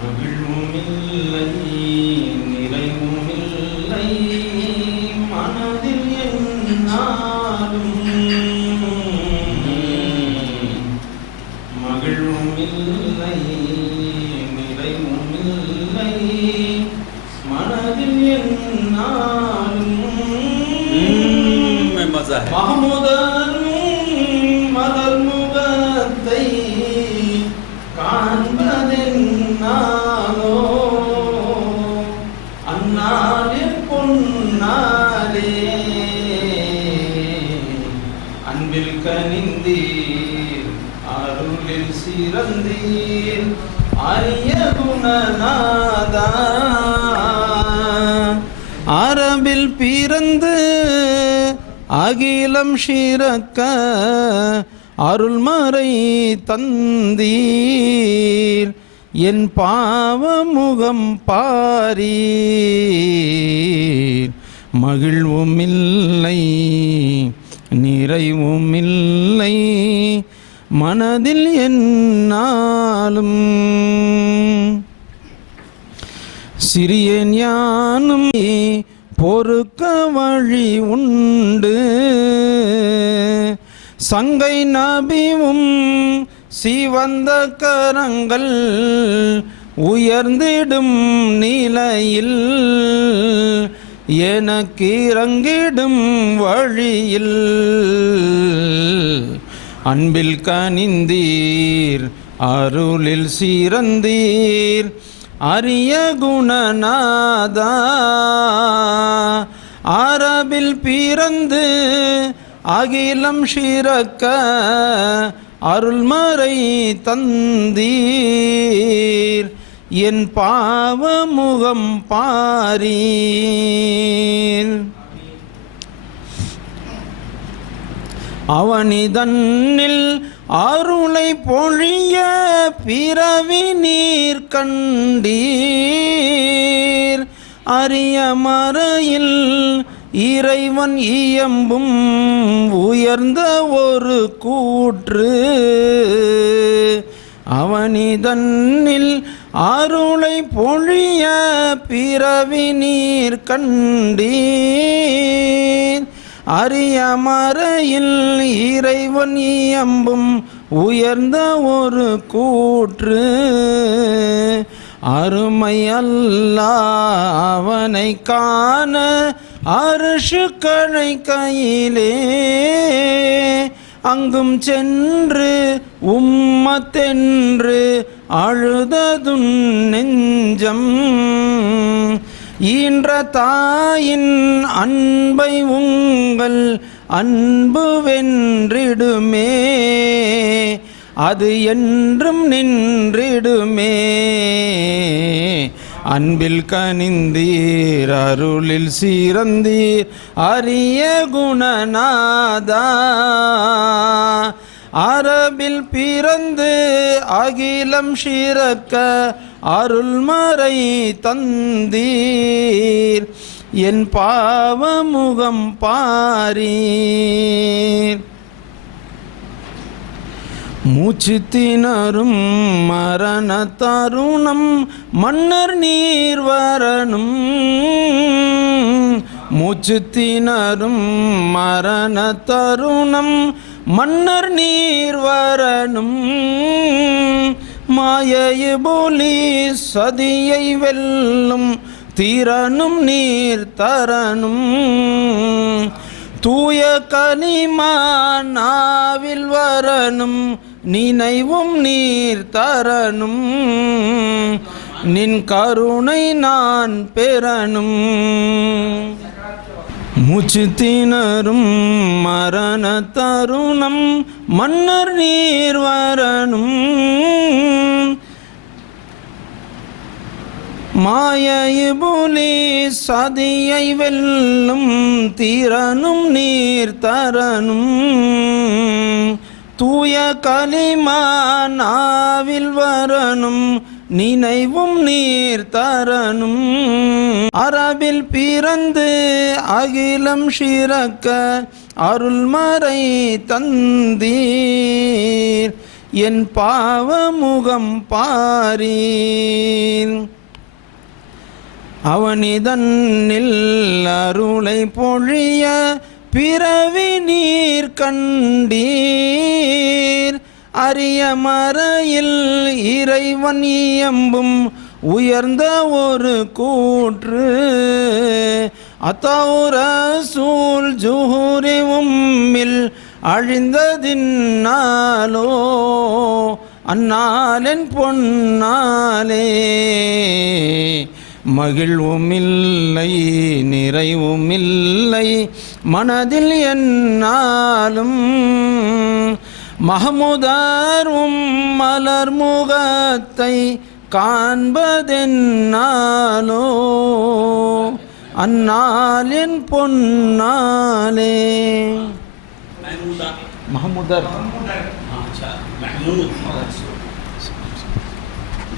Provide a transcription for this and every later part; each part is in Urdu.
மகிழ்வுமில்லை நிறைவுமில்லை மனதில் என்னாலும் மகிழ்வுமில்லை நிறைவுமில்லை மனதில் என்னாலும் மலர் முகத்தை காண்பதென்னாலோ அந்நாளில் பொன்னாலே அன்பில் கனிந்தீர் அருளில் சிறந்தீர் அரிய குணநாதா. அரபில் பிறந்து அகிலம் சிறக்க அருள்மறை தந்தீர் என் பாவமுகம் பாரீர். மகிழ்வுமில்லை நிறைவுமில்லை மனதில் என்னாலும் சிறியேன் யானும் பொறுக்க வழி உண்டு. சங்கை நபிவும் சிவந்த கரங்கள் உயர்ந்திடும் நிலையில் எனக்கு இறங்கிடும் வழியில் அன்பில் கனிந்தீர் அருளில் சிறந்தீர் அரிய குணநாதா. அரபில் பிறந்து அகிலம் சிறக்க அருள்மறை தந்தீர் என் பாவமுகம் பாரீர். அவனிதன்னில் அருளை பொழிய பிறவி நீர் கண்டீர். அரிய மறையில் இறைவன் இயம்பும் உயர்ந்த ஒரு கூற்று. அவனிதன்னில் அருளை பொழிய பிறவி நீர் கண்டீர். அரிய மறையில் இறைவன் இயம்பும் உயர்ந்த ஒரு கூற்று. அருமை அல்லாஹ் அவனை காண அர்ஷுக்களை கையிலே அங்கும் சென்று உம்மத்தென்று அழுததுன் நெஞ்சம். ஈன்ற தாயின் அன்பை உங்கள் அன்பு வென்றிடுமே அது என்றும் நின்றிடுமே. அன்பில் கனிந்தீர் அருளில் சிறந்தீர் அரிய குணநாதா. அரபில் பிறந்து அகிலம் சிறக்க அருள்மறை தந்தீர் என் பாவமுகம் பாரீர். மூச்சு திணறும் மரண தருணம் மன்னர் நீர் வரணும். மூச்சு திணறும் மரண தருணம் மன்னர் நீர் வரணும். மாயை போலி சதியை வெல்லும் திறனும் நீர் தரணும். தூய கனிமா நாவில் வரணும் நினைவும் நீர் தரணும். நின் கருணை நான் பெறணும். மூச்சு திணறும் மரண தருணம் மன்னர் நீர் வரணும். மாயை புலி சதியை வெல்லும் திறனும் நீர் தரணும். தூய கலிமா நாவில் வரணும் நினைவும் நீர் தரணும். அரபில் பிறந்து அகிலம் சிறக்க அருள்மறை தந்தீர் என் பாவமுகம் பாரீர். அவனிதன்னில் அருளை பொழிய பிறவி நீர் கண்டீர். அரிய மறையில் இறைவன் இயம்பும் உயர்ந்த ஒரு கூற்று. அத்தௌரசூல் ஜுஹூரி உம்மில் அழிந்ததின்னாலோ அந்நாளின் பொன்னாலே. மகிழ்வுமில்லை நிறைவுமில்லை மனதில் என்னாலும். மஹமுதாரும் மலர் முகத்தை காண்பதென்னாலோ அந்நாளின் பொன்னாலே. மஹமுதர்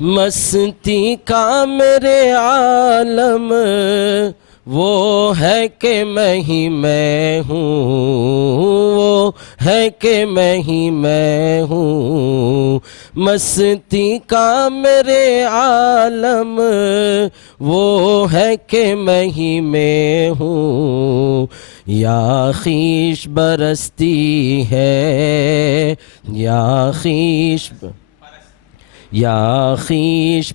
مستی کا میرے عالم وہ ہے کہ میں ہی میں ہوں، وہ ہے کہ میں ہی میں ہوں، مستی کا میرے عالم وہ ہے کہ میں ہی میں ہوں، یا خیش برستی ہے یا خیش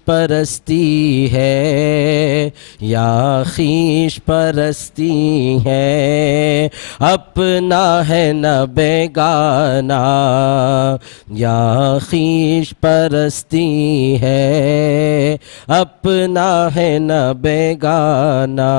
پرستی ہے، یا خیش پرستی ہے، اپنا ہے نہ بیگانہ، یا خیش پرستی ہے، اپنا ہے نہ بیگانہ،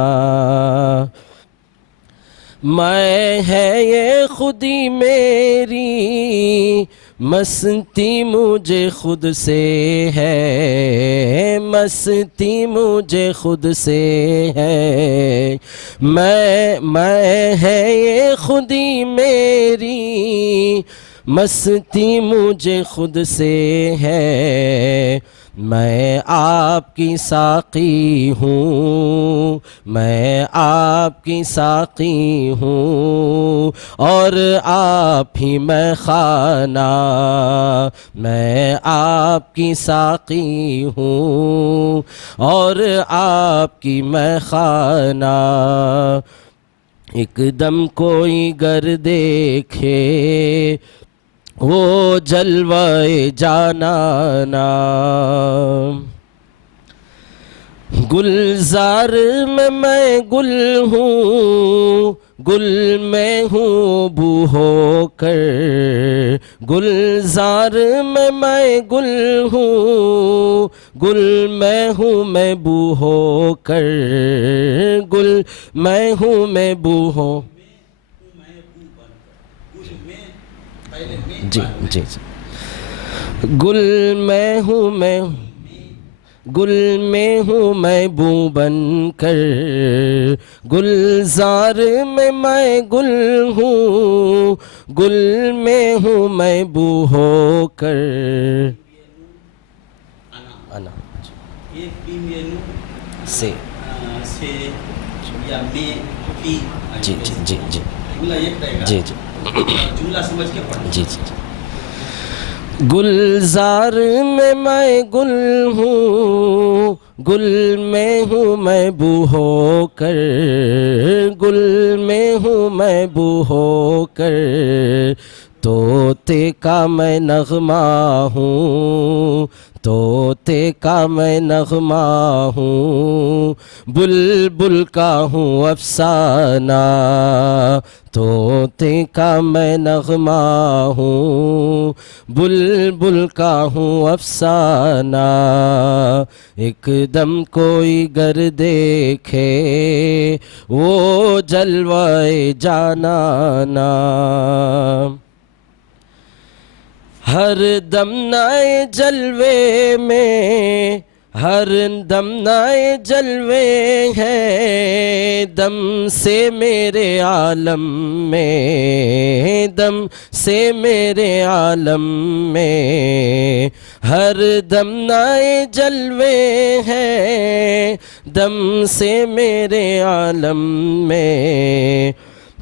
میں ہے یہ خودی میری، مستی مجھے خود سے ہے، مستی مجھے خود سے ہے، میں ہے یہ خودی میری، مستی مجھے خود سے ہے، میں آپ کی ساقی ہوں، میں آپ کی ساقی ہوں، اور آپ ہی میں خانہ، میں آپ کی ساقی ہوں، اور آپ کی میں خانہ، ایک دم کوئی گر دیکھے وہ جلوہ جانانا، گلزار میں گل ہوں، گل میں ہوں بو ہو کر، گلزار میں گل ہوں، گل میں ہوں میں بو ہو کر، گل میں ہوں میں بو ہو، جی جی گل میں ہوں میں، گل میں ہوں میں بو بن کر، گلزار میں گل ہوں، گل میں ہوں میں بو ہو کر، انا سے یا میں پی، جی جی جی جی جملہ ایک رہے گا، جی جی جملہ سمجھ کے پڑھیں، جی جی گلزار میں گل ہوں، گل میں ہوں میں بو ہو کر، گل میں ہوں میں بو ہو کر، طوطے کا میں نغمہ ہوں، طوطے کا میں نغمہ ہوں، بلبل کا ہوں افسانہ، طوطے کا میں نغمہ ہوں، بلبل کا ہوں افسانہ، ایک دم کوئی گر دیکھے وہ جلوہ جانانا، ہر دم نئے جلوے میں، ہر دم نئے جلوے ہیں، دم سے میرے عالم میں، دم سے میرے عالم میں، ہر دم نئے جلوے ہیں، دم سے میرے عالم میں،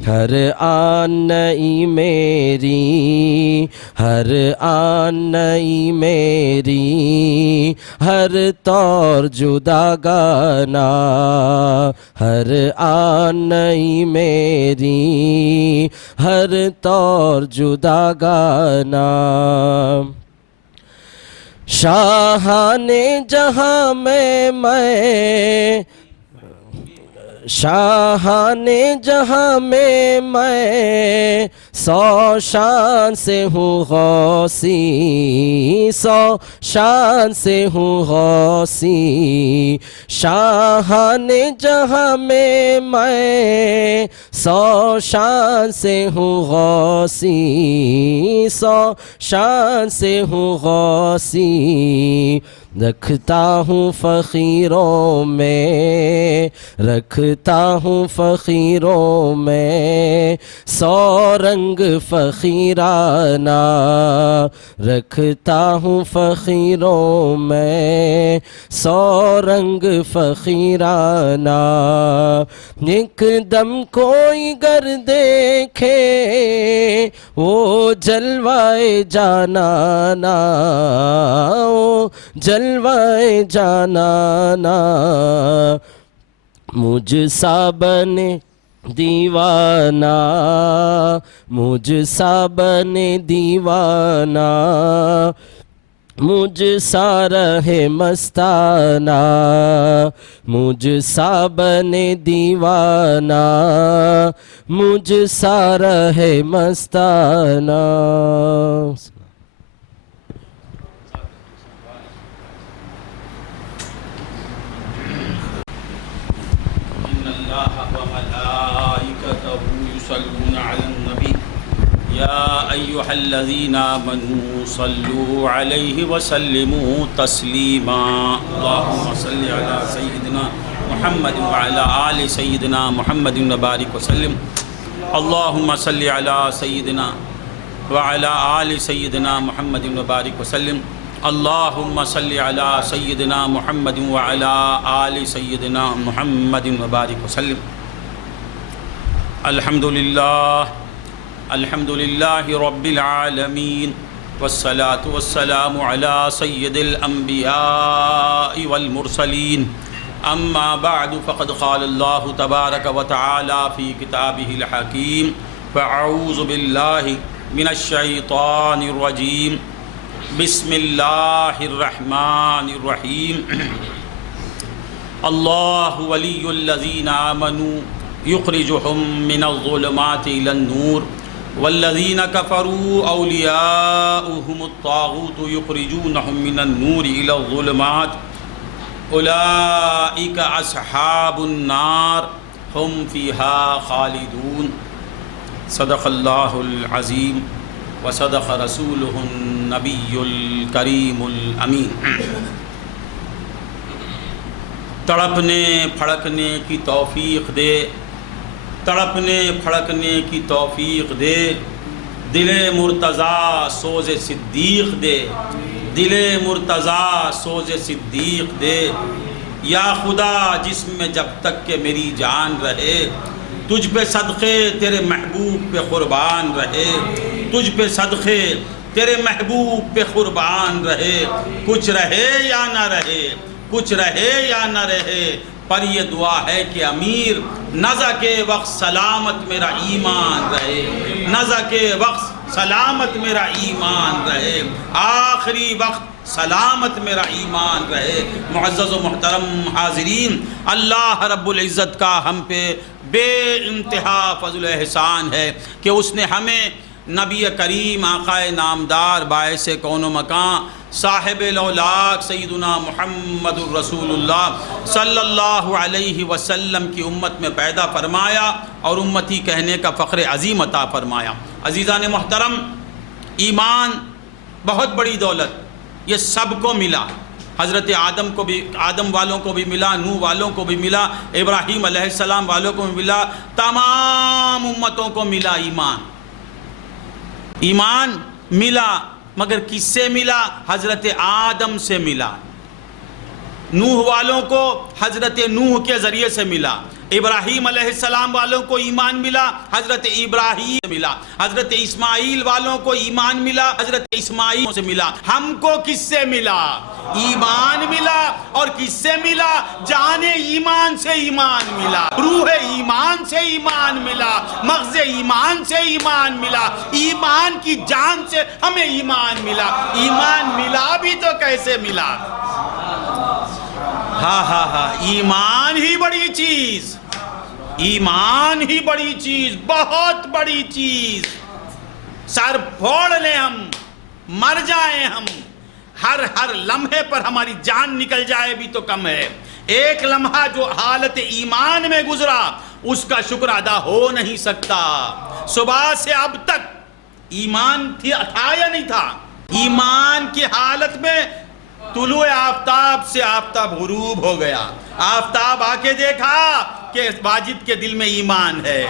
ہر آن نئی میری، ہر آن نئی میری، ہر طور جدا گانا، ہر آن نئی میری، ہر طور جدا گانا، شاہان جہاں میں شاہان جہاں میں سو شان سے ہوں غوثی، سو شان سے ہوں غوثی، شاہان جہاں میں سو شان سے ہوں غوثی، سو شان سے ہوں غوثی، رکھتا ہوں فقیروں میں، رکھتا ہوں فقیروں میں 100 رنگ فقیرانہ، رکھتا ہوں فقیروں میں 100 رنگ فقیرانہ، ایک دم کوئی گر دیکھے وہ جلوائے جانانا، وہ جلوائے جانانا، مجھ سا بنے دیوانہ، مجھ سا بنے دیوانہ، مجھ سا رہے مستانہ، مجھ سا بنے دیوانہ، مجھ سا رہے مستانہ۔ ان اللہ وملائکتہ یصلون علی النبی یا ایہا الذین آمنوا صلوا علیہ وسلموا تسلیما، اللہم صلی علی سیدنا محمد وعلی آل سیدنا محمد وبارک وسلم، اللہم صلی علی سیدنا وعلی آل سیدنا محمد وبارک وسلم، اللہم صلی علی سیدنا محمد وعلی آل سیدنا محمد وبارک وسلم۔ الحمدللہ الحمدللہ رب العالمین، والصلاة والسلام علی سید الانبیاء والمرسلین، اما بعد فقد قال اللہ تبارک وتعالی فی کتابہ الحکیم، فاعوذ باللہ من الشیطان الرجیم، بسم اللہ الرحمن الرحیم۔ اللہ ولی الذین آمنوا یخرجہم من الظلمات الی النور، والذین کفروا اولیاؤہم الطاغوت یخرجونہم من النور الی الظلمات، اولئک اصحاب النار ہم فیہا خالدون۔ صدق اللہ العظیم وصدق رسولہ النبی الکریم الامین۔ تڑپنے پھڑکنے کی توفیق دے، تڑپنے پھڑکنے کی توفیق دے، دل مرتضیٰ سوز صدیق دے، دل مرتضیٰ سوز صدیق دے، یا خدا جسم میں جب تک کہ میری جان رہے، تجھ پہ صدقے تیرے محبوب پہ قربان رہے، تجھ پہ صدقے تیرے محبوب پہ قربان رہے، کچھ رہے یا نہ رہے، کچھ رہے یا نہ رہے، پر یہ دعا ہے کہ امیر نزع کے وقت سلامت میرا ایمان رہے، نزع کے وقت سلامت میرا ایمان رہے، آخری وقت سلامت میرا ایمان رہے۔ معزز و محترم حاضرین، اللہ رب العزت کا ہم پہ بے انتہا فضل و احسان ہے کہ اس نے ہمیں نبی کریم آقا نامدار باعث کون و مکان صاحب الاولاق سیدنا محمد الرسول اللہ صلی اللہ علیہ وسلم کی امت میں پیدا فرمایا اور امتی کہنے کا فخر عظیم عطا فرمایا۔ عزیزان محترم، ایمان بہت بڑی دولت، یہ سب کو ملا، حضرت آدم والوں کو بھی ملا، نوح والوں کو بھی ملا، ابراہیم علیہ السلام والوں کو بھی ملا، تمام امتوں کو ملا ایمان۔ ایمان ملا، مگر کس سے ملا؟ حضرت آدم سے ملا۔ نوح والوں کو حضرت نوح کے ذریعے سے ملا، ابراہیم علیہ السلام والوں کو ایمان ملا، حضرت ابراہیم سے ملا، حضرت اسماعیل والوں کو ایمان ملا، حضرت اسماعیل سے ملا۔ ہم کو کس سے ملا؟ ایمان ملا، اور کس سے ملا؟ جان ایمان سے ایمان ملا، روح ایمان سے ایمان ملا، مغز ایمان سے ایمان ملا، ایمان کی جان سے ہمیں ایمان ملا۔ ایمان ملا بھی تو کیسے ملا؟ ہاں ایمان ہی بڑی چیز، ایمان ہی بڑی چیز، بہت بڑی چیز۔ سر پھوڑ لیں ہم، مر جائیں ہم، ہر لمحے پر ہماری جان نکل جائے بھی تو کم ہے۔ ایک لمحہ جو حالت ایمان میں گزرا اس کا شکر ادا ہو نہیں سکتا۔ صبح سے اب تک ایمان تھا یا نہیں تھا؟ ایمان کی حالت میں طلوع آفتاب سے آفتاب غروب ہو گیا، آفتاب آ کے دیکھا کہ واجد کے دل میں ایمان ہے،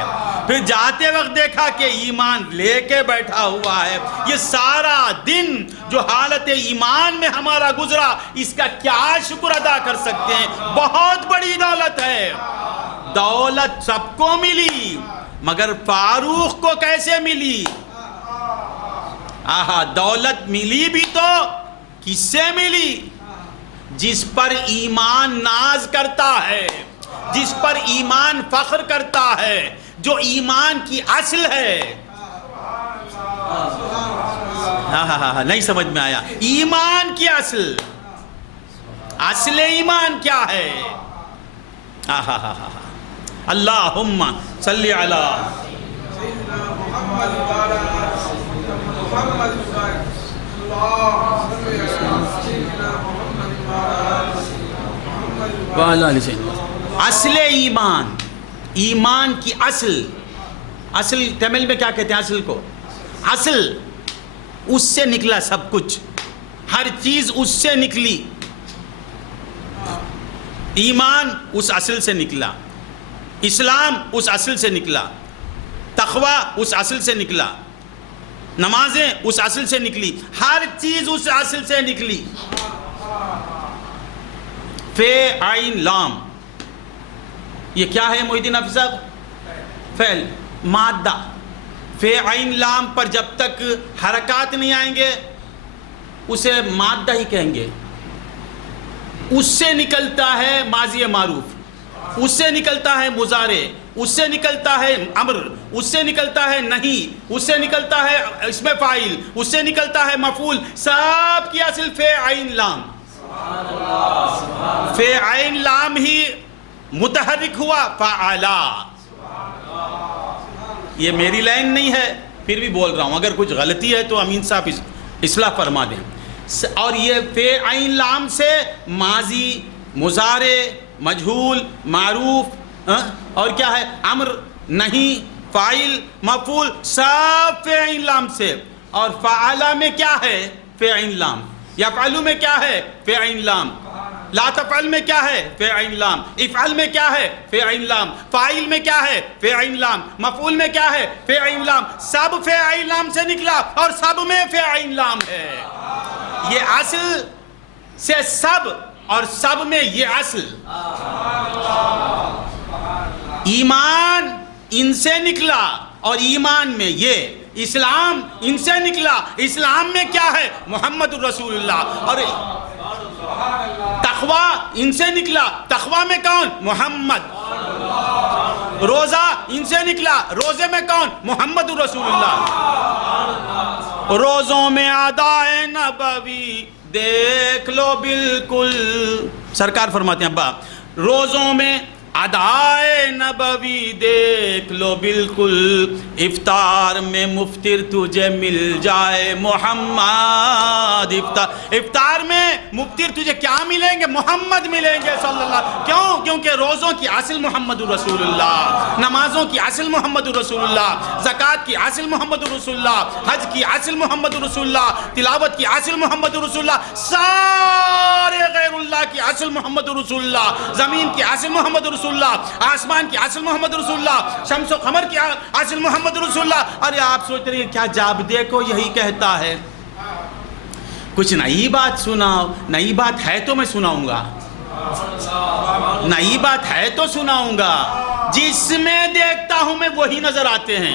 پھر جاتے وقت دیکھا کہ ایمان لے کے بیٹھا ہوا ہے۔ یہ سارا دن جو حالت ایمان میں ہمارا گزرا، اس کا کیا شکر ادا کر سکتے ہیں؟ بہت بڑی دولت ہے۔ دولت سب کو ملی، مگر فاروق کو کیسے ملی؟ آہا، دولت ملی بھی تو کس سے ملی؟ جس پر ایمان ناز کرتا ہے، جس پر ایمان فخر کرتا ہے، جو ایمان کی اصل ہے۔ نہیں سمجھ میں آیا؟ ایمان کی اصل ایمان کیا ہے؟ اللہم صلی علی اصل ایمان، ایمان کی اصل تمل میں کیا کہتے ہیں اصل کو؟ اصل، اس سے نکلا سب کچھ، ہر چیز اس سے نکلی۔ ایمان اس اصل سے نکلا، اسلام اس اصل سے نکلا، تقوی اس اصل سے نکلا، نمازیں اس اصل سے نکلی، ہر چیز اس اصل سے نکلی۔ فے عین لام، یہ کیا ہے محی الدین حافظ صاحب؟ فعل، مادہ۔ فے عین لام پر جب تک حرکات نہیں آئیں گے اسے مادہ ہی کہیں گے۔ اس سے نکلتا ہے ماضی معروف، اس سے نکلتا ہے مضارع، اس سے نکلتا ہے امر، اس سے نکلتا ہے نہیں، اس سے نکلتا ہے اسم فاعل، اس سے نکلتا ہے مفعول، سب کی اصل فے عین لام۔ فے عین لام ہی متحرک ہوا فعلا۔ یہ میری لائن نہیں ہے، پھر بھی بول رہا ہوں، اگر کچھ غلطی ہے تو امین صاحب اصلاح فرما دیں۔ اور یہ فے عین لام سے ماضی، مضارع، مجہول، معروف اور کیا ہے، امر، نہیں، فاعل، مفعول، سب فے عین لام سے۔ اور فعلا میں کیا ہے؟ فے عین لام۔ یفعل میں کیا ہے؟ فے عین لام۔ لا تفعل میں کیا ہے؟ فے عین لام۔ افعل میں کیا ہے؟ فے عین لام۔ فاعل میں کیا ہے؟ فے عین لام۔ مفعول میں کیا ہے؟ فے عین لام۔ سب فے عین لام سے نکلا اور سب میں فے عین لام ہے۔ یہ اصل سے سب اور سب میں یہ اصل۔ ایمان ان سے نکلا اور ایمان میں یہ، اسلام ان سے نکلا، اسلام میں کیا ہے؟ محمد الرسول اللہ۔ اور تقوی ان سے نکلا، تقوی میں کون؟ محمد۔ روزہ ان سے نکلا، روزے میں کون؟ محمد الرسول اللہ۔ روزوں میں ادائے نبوی دیکھ لو بالکل، سرکار فرماتے ہیں ابا، روزوں میں ادائے نبوی دیکھ لو بالکل، افطار میں مفطر تجھے مل جائے محمد۔ افطار میں مفطر تجھے کیا ملیں گے؟ محمد ملیں گے صلی اللہ۔ کیوں؟ کیونکہ روزوں کی اصل محمد الرسول اللہ، نمازوں کی اصل محمد الرسول اللہ، زکوٰۃ کی اصل محمد الرسول اللہ، حج کی اصل محمد الرسول اللہ، تلاوت کی اصل محمد الرسول اللہ، سارے غیر اللہ کی اصل محمد الرسول اللہ، زمین کی اصل محمد رسول اللہ، آسمان کی اصل محمد رسول اللہ، شمس و قمر کی اصل محمد رسول اللہ۔ ارے آپ سوچتے رہے کیا جاب دیکھو یہی کہتا ہے؟ کچھ نئی بات سناؤ۔ نئی بات ہے تو میں سناؤں گا، نئی بات ہے تو سناؤں گا۔ جس میں دیکھتا ہوں میں وہی نظر آتے ہیں،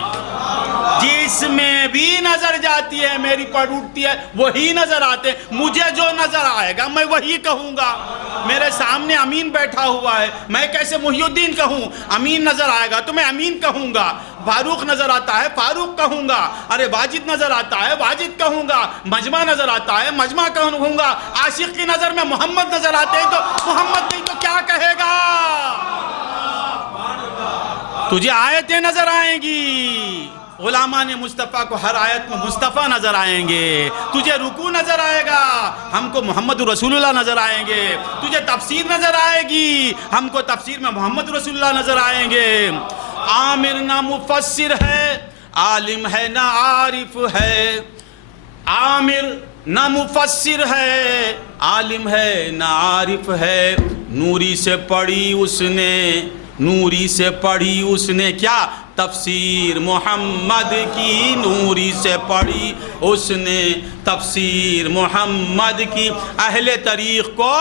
جس میں بھی نظر جاتی ہے میری پڑ اٹھتی ہے وہی نظر آتے ہیں۔ مجھے جو نظر آئے گا میں وہی کہوں گا۔ میرے سامنے امین بیٹھا ہوا ہے، میں کیسے محی الدین کہوں؟ امین نظر آئے گا تو میں امین کہوں گا۔ فاروق نظر آتا ہے فاروق کہوں گا۔ ارے واجد نظر آتا ہے واجد کہوں گا۔ مجمع نظر آتا ہے مجمع کہوں گا۔ عاشق کی نظر میں محمد نظر آتے ہیں تو محمد نہیں تو کیا کہے گا؟ تجھے آیتیں نظر آئیں گی، غلامان مصطفیٰ کو ہر آیت میں مصطفیٰ نظر آئیں گے، تجھے رکوع نظر آئے گا، ہم کو محمد رسول اللہ نظر آئیں گے، تجھے تفسیر نظر آئے گی، ہم کو تفسیر میں محمد رسول اللہ نظر آئیں گے۔ عامر نہ مفسر ہے، عالم ہے نہ عارف ہے، عامر نہ مفسر ہے عالم ہے نہ عارف ہے، نوری سے پڑھی اس نے کیا؟ تفسیر محمد کی، نوری سے پڑھی اس نے تفسیر محمد کی۔ اہل طریق کو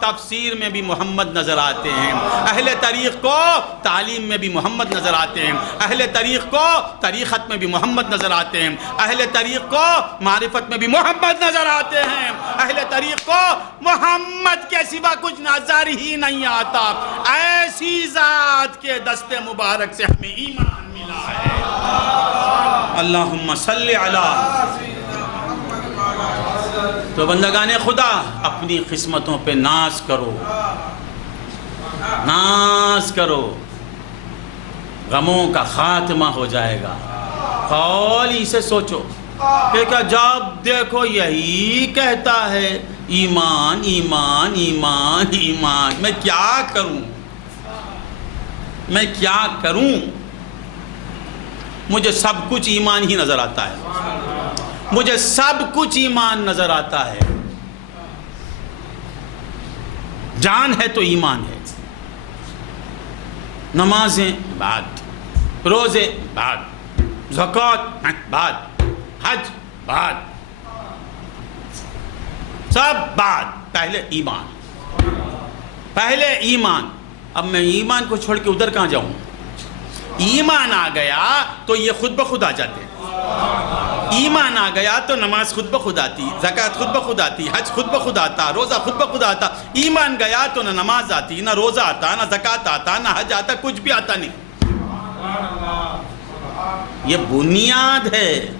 تفسیر میں بھی محمد نظر آتے ہیں، اہل طریق کو تعلیم میں بھی محمد نظر آتے ہیں، اہل طریق کو طریقت میں بھی محمد نظر آتے ہیں، اہل طریق کو معرفت میں بھی محمد نظر آتے ہیں، اہل طریق کو محمد کے سوا کچھ نظر ہی نہیں آتا۔ ایسی ذات کے دست مبارک سے ہمیں ایمان ملا ہے۔ اللہم صلی علی۔ تو بندگان خدا، اپنی قسمتوں پہ ناز کرو، غموں کا خاتمہ ہو جائے گا۔ خالی سے سوچو کہ کیا جب دیکھو یہی کہتا ہے ایمان ایمان ایمان ایمان، میں کیا کروں؟ مجھے سب کچھ ایمان ہی نظر آتا ہے، مجھے سب کچھ ایمان نظر آتا ہے۔ جان ہے تو ایمان ہے، نمازیں بعد، روزے بعد، زکوٰۃ بعد، حج بعد، سب بعد، پہلے ایمان۔ اب میں ایمان کو چھوڑ کے ادھر کہاں جاؤں؟ ایمان آ گیا تو یہ خود بخود آ جاتے ہیں۔ ایمان آ گیا تو نماز خود بخود آتی، زکوٰۃ خود بخود آتی، حج خود بخود آتا، روزہ خود بخود آتا۔ ایمان گیا تو نہ نماز آتی، نہ روزہ آتا، نہ زکوٰۃ آتا، نہ حج آتا، کچھ بھی آتا نہیں۔ یہ بنیاد ہے،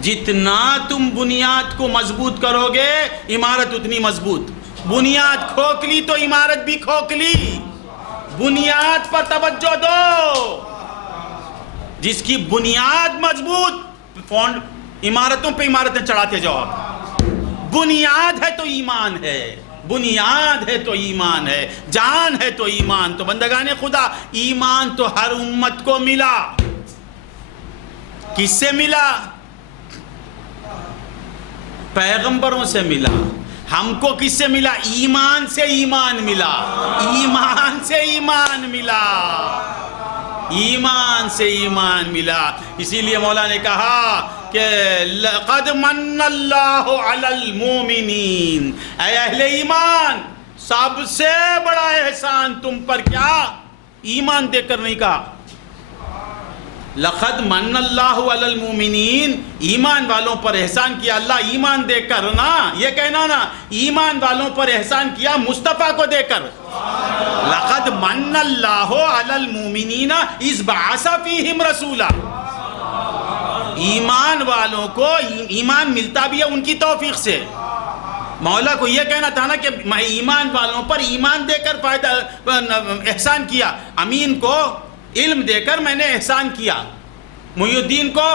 جتنا تم بنیاد کو مضبوط کرو گے عمارت اتنی مضبوط۔ بنیاد کھوکھلی تو عمارت بھی کھوکھلی۔ بنیاد پر توجہ دو، جس کی بنیاد مضبوط، عمارتوں پہ عمارتیں چڑھاتے جاؤ آپ۔ بنیاد ہے تو ایمان ہے، بنیاد ہے تو ایمان ہے، جان ہے تو ایمان۔ تو بندگان خدا، ایمان تو ہر امت کو ملا۔ کس سے ملا؟ پیغمبروں سے ملا۔ ہم کو کس سے ملا؟ ایمان سے ایمان ملا، ایمان سے ایمان ملا، ایمان سے ایمان ملا۔ اسی لیے مولا نے کہا کہ لَقَدْ مَنَّ اللَّهُ عَلَى الْمُؤْمِنِينَ، اے اہل ایمان، سب سے بڑا احسان تم پر کیا؟ ایمان دے کر نہیں کہا۔ لَقَدْ مَنَّ اللَّهُ عَلَى الْمُؤْمِنِينَ، ایمان والوں پر احسان کیا اللہ ایمان دے کر، نا یہ کہنا نا، ایمان والوں پر احسان کیا مصطفیٰ کو دے کر۔ لَقَدْ مَنَّ اللَّهُ عَلَى الْمُؤْمِنِينَ إِذْ بَعَثَ فِيهِمْ رَسُولًا۔ ایمان والوں کو ایمان ملتا بھی ہے ان کی توفیق سے۔ مولا کو یہ کہنا تھا نا کہ میں ایمان والوں پر ایمان دے کر احسان کیا، امین کو علم دے کر میں نے احسان کیا، محی الدین کو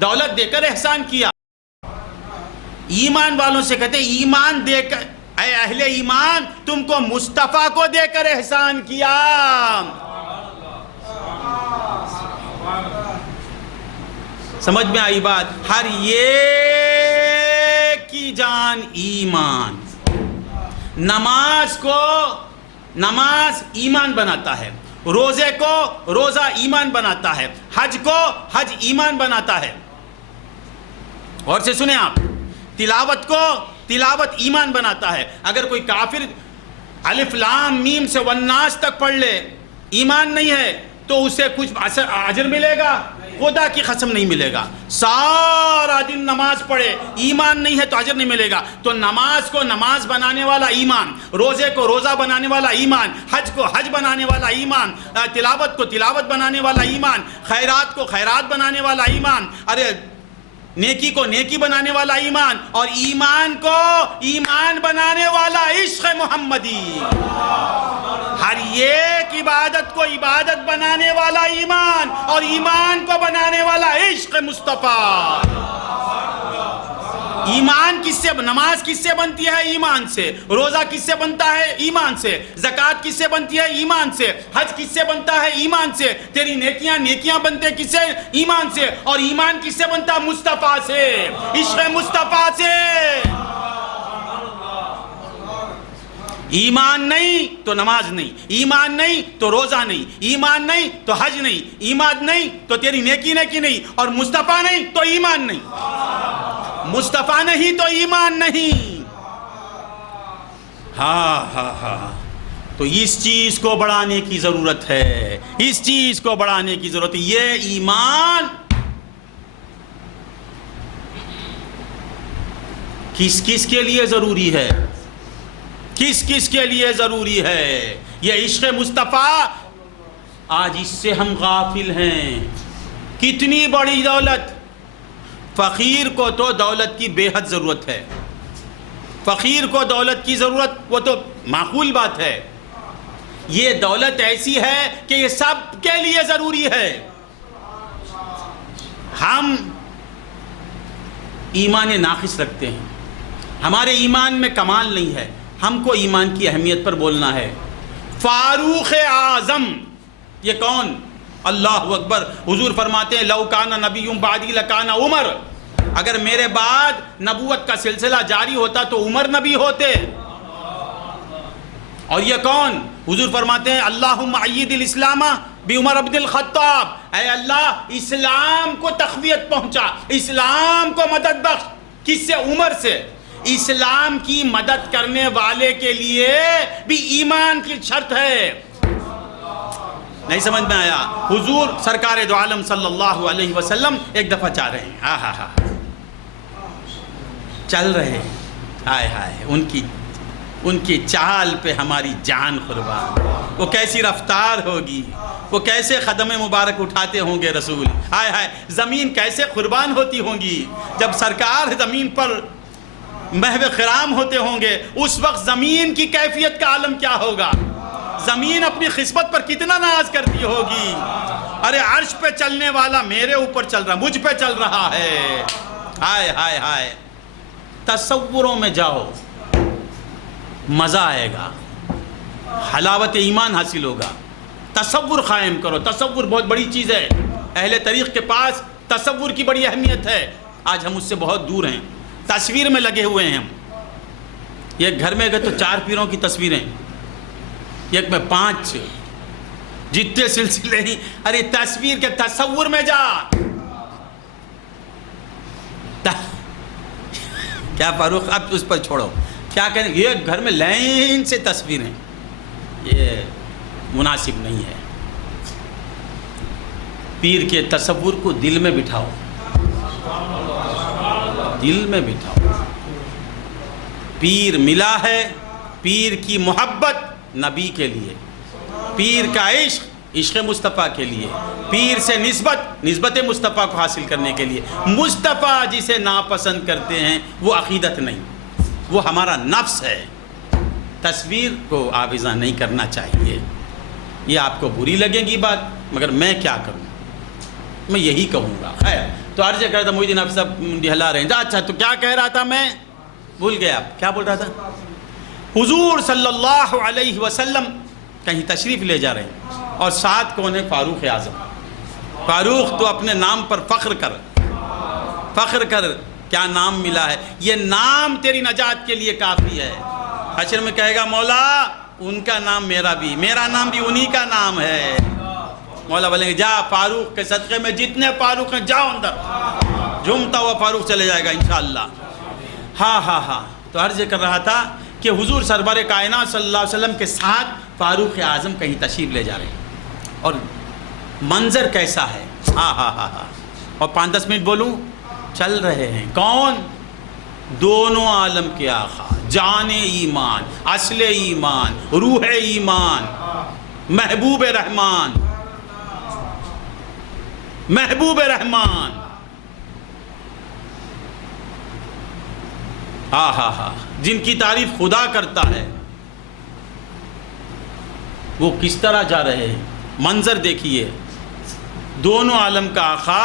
دولت دے کر احسان کیا۔ ایمان والوں سے کہتے ایمان دے کر، اے اہل ایمان تم کو مصطفیٰ کو دے کر احسان کیا۔ سمجھ میں آئی بات؟ ہر ایک کی جان ایمان۔ نماز ایمان بناتا ہے، روزے کو روزہ ایمان بناتا ہے، حج کو حج ایمان بناتا ہے۔ اور سے سنیں آپ، تلاوت کو تلاوت ایمان بناتا ہے۔ اگر کوئی کافر الف لام میم سے والناس تک پڑھ لے، ایمان نہیں ہے تو اسے کچھ اجر ملے گا؟ خدا کی قسم نہیں ملے گا۔ سارا دن نماز پڑھے، ایمان نہیں ہے تو اجر نہیں ملے گا۔ تو نماز کو نماز بنانے والا ایمان، روزے کو روزہ بنانے والا ایمان، حج کو حج بنانے والا ایمان، تلاوت کو تلاوت بنانے والا ایمان، خیرات کو خیرات بنانے والا ایمان، ارے نیکی کو نیکی بنانے والا ایمان، اور ایمان کو ایمان بنانے والا عشق محمدی۔ ہر ایک عبادت کو عبادت بنانے والا ایمان، اور ایمان کو بنانے والا عشق مصطفیٰ۔ ایمان کس سے، نماز کس سے بنتی ہے؟ ایمان سے۔ روزہ کس سے بنتا ہے؟ ایمان سے۔ زکوٰۃ کس سے بنتی ہے؟ ایمان سے۔ حج کس سے بنتا ہے؟ ایمان سے۔ تیری نیکیاں بنتے ہیں کس سے؟ ایمان سے۔ اور ایمان کس سے بنتا ہے؟ مصطفیٰ سے، عشق مصطفیٰ سے۔ ایمان نہیں تو نماز نہیں، ایمان نہیں تو روزہ نہیں، ایمان نہیں تو حج نہیں، ایمان نہیں تو تیری نیکی نہیں، اور مصطفیٰ نہیں تو ایمان نہیں، مصطفیٰ نہیں تو ایمان نہیں۔ ہاں تو اس چیز کو بڑھانے کی ضرورت ہے، اس چیز کو بڑھانے کی ضرورت ہے۔ یہ ایمان کس کس کے لیے ضروری ہے؟ کس کس کے لیے ضروری ہے؟ یہ عشق مصطفیٰ، آج اس سے ہم غافل ہیں۔ کتنی بڑی دولت، فقیر کو تو دولت کی بے حد ضرورت ہے، فقیر کو دولت کی ضرورت وہ تو معقول بات ہے۔ یہ دولت ایسی ہے کہ یہ سب کے لیے ضروری ہے۔ ہم ایمان ناقص رکھتے ہیں، ہمارے ایمان میں کمال نہیں ہے۔ ہم کو ایمان کی اہمیت پر بولنا ہے۔ فاروق اعظم یہ کون؟ اللہ اکبر۔ حضور فرماتے ہیں لو کان نبی بعدی لکان عمر، اگر میرے بعد نبوت کا سلسلہ جاری ہوتا تو عمر نبی ہوتے۔ اور یہ کون؟ حضور فرماتے ہیں اللہم عید الاسلام بعمر بن الخطاب، اے اللہ اسلام کو تقویت پہنچا، اسلام کو مدد بخش۔ کس سے؟ عمر سے۔ اسلام کی مدد کرنے والے کے لیے بھی ایمان کی شرط ہے۔ نہیں سمجھ میں آیا؟ حضور سرکار دو عالم صلی اللہ علیہ وسلم ایک دفعہ چاہ رہے ہیں، چل رہے ہیں، ہائے ہائے ان کی چال پہ ہماری جان قربان۔ وہ کیسی رفتار ہوگی، وہ کیسے قدم مبارک اٹھاتے ہوں گے رسول، ہائے ہائے زمین کیسے قربان ہوتی ہوں گی۔ جب سرکار زمین پر محو خرام ہوتے ہوں گے، اس وقت زمین کی کیفیت کا عالم کیا ہوگا؟ زمین اپنی قسمت پر کتنا ناز کرتی ہوگی۔ ارے عرش پہ چلنے والا میرے اوپر چل رہا، مجھ پہ چل رہا ہے، ہائے ہائے ہائے۔ تصوروں میں جاؤ، مزہ آئے گا، حلاوت ایمان حاصل ہوگا۔ تصور قائم کرو، تصور بہت بڑی چیز ہے۔ اہل طریق کے پاس تصور کی بڑی اہمیت ہے۔ آج ہم اس سے بہت دور ہیں، تصویر میں لگے ہوئے ہیں ہم۔ ایک گھر میں گئے تو 4 پیروں کی تصویریں، ایک میں 5، جتنے سلسلے ہی۔ ارے تصویر کے تصور میں جا۔ کیا فاروق اب اس پر چھوڑو، کیا کہیں یہ گھر میں لائن سے تصویریں، یہ مناسب نہیں ہے۔ پیر کے تصور کو دل میں بٹھاؤ، دل میں بٹھاؤ۔ پیر ملا ہے، پیر کی محبت نبی کے لیے، پیر کا عشق عشق مصطفیٰ کے لیے، پیر سے نسبت مصطفیٰ کو حاصل کرنے کے لیے۔ مصطفیٰ جسے ناپسند کرتے ہیں وہ عقیدت نہیں، وہ ہمارا نفس ہے۔ تصویر کو آویزاں نہیں کرنا چاہیے۔ یہ آپ کو بری لگے گی بات، مگر میں کیا کروں، میں یہی کہوں گا۔ خیر تو عرض کر رہا تھا، محی الدین حافظ صاحب ہلا رہے ہیں۔ اچھا تو کیا کہہ رہا تھا میں؟ بھول گیا، کیا بول رہا تھا؟ حضور صلی اللہ علیہ وسلم کہیں تشریف لے جا رہے ہیں، اور ساتھ کون ہے؟ فاروق اعظم۔ فاروق تو اپنے نام پر فخر کر، کیا نام ملا ہے، یہ نام تیری نجات کے لیے کافی ہے۔ حشر میں کہے گا مولا ان کا نام میرا نام بھی انہی کا نام ہے۔ مولا بولیں گے جا فاروق کے صدقے میں جتنے فاروق ہیں جاؤ اندر، جھومتا ہوا فاروق چلے جائے گا انشاءاللہ۔ ہاں تو عرض کر رہا تھا کہ حضور سرور کائنات صلی اللہ علیہ وسلم کے ساتھ فاروق اعظم کہیں تشریف لے جا رہے ہیں، اور منظر کیسا ہے، اور 5-10 منٹ بولوں، چل رہے ہیں۔ کون؟ دونوں عالم کے آقا، جان ایمان، اصل ایمان، روح ایمان، محبوب رحمان۔ جن کی تعریف خدا کرتا ہے، وہ کس طرح جا رہے ہیں، منظر دیکھیے۔ دونوں عالم کا آقا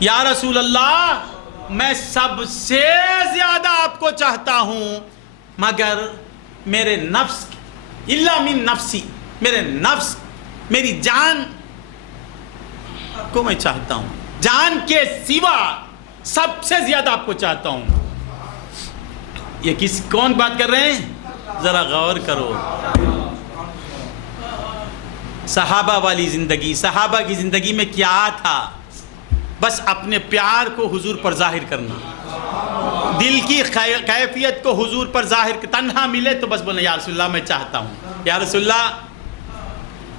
یا رسول اللہ میں سب سے زیادہ آپ کو چاہتا ہوں، مگر میرے نفس الا من نفسی، میرے نفس میری جان کو میں چاہتا ہوں، جان کے سوا سب سے زیادہ آپ کو چاہتا ہوں۔ یہ کون بات کر رہے ہیں؟ ذرا غور کرو۔ صحابہ والی زندگی، صحابہ کی زندگی میں کیا تھا؟ بس اپنے پیار کو حضور پر ظاہر کرنا، دل کی کیفیت کو حضور پر ظاہر، تنہا ملے تو بس بولنا یا رسول اللہ میں چاہتا ہوں، یا رسول اللہ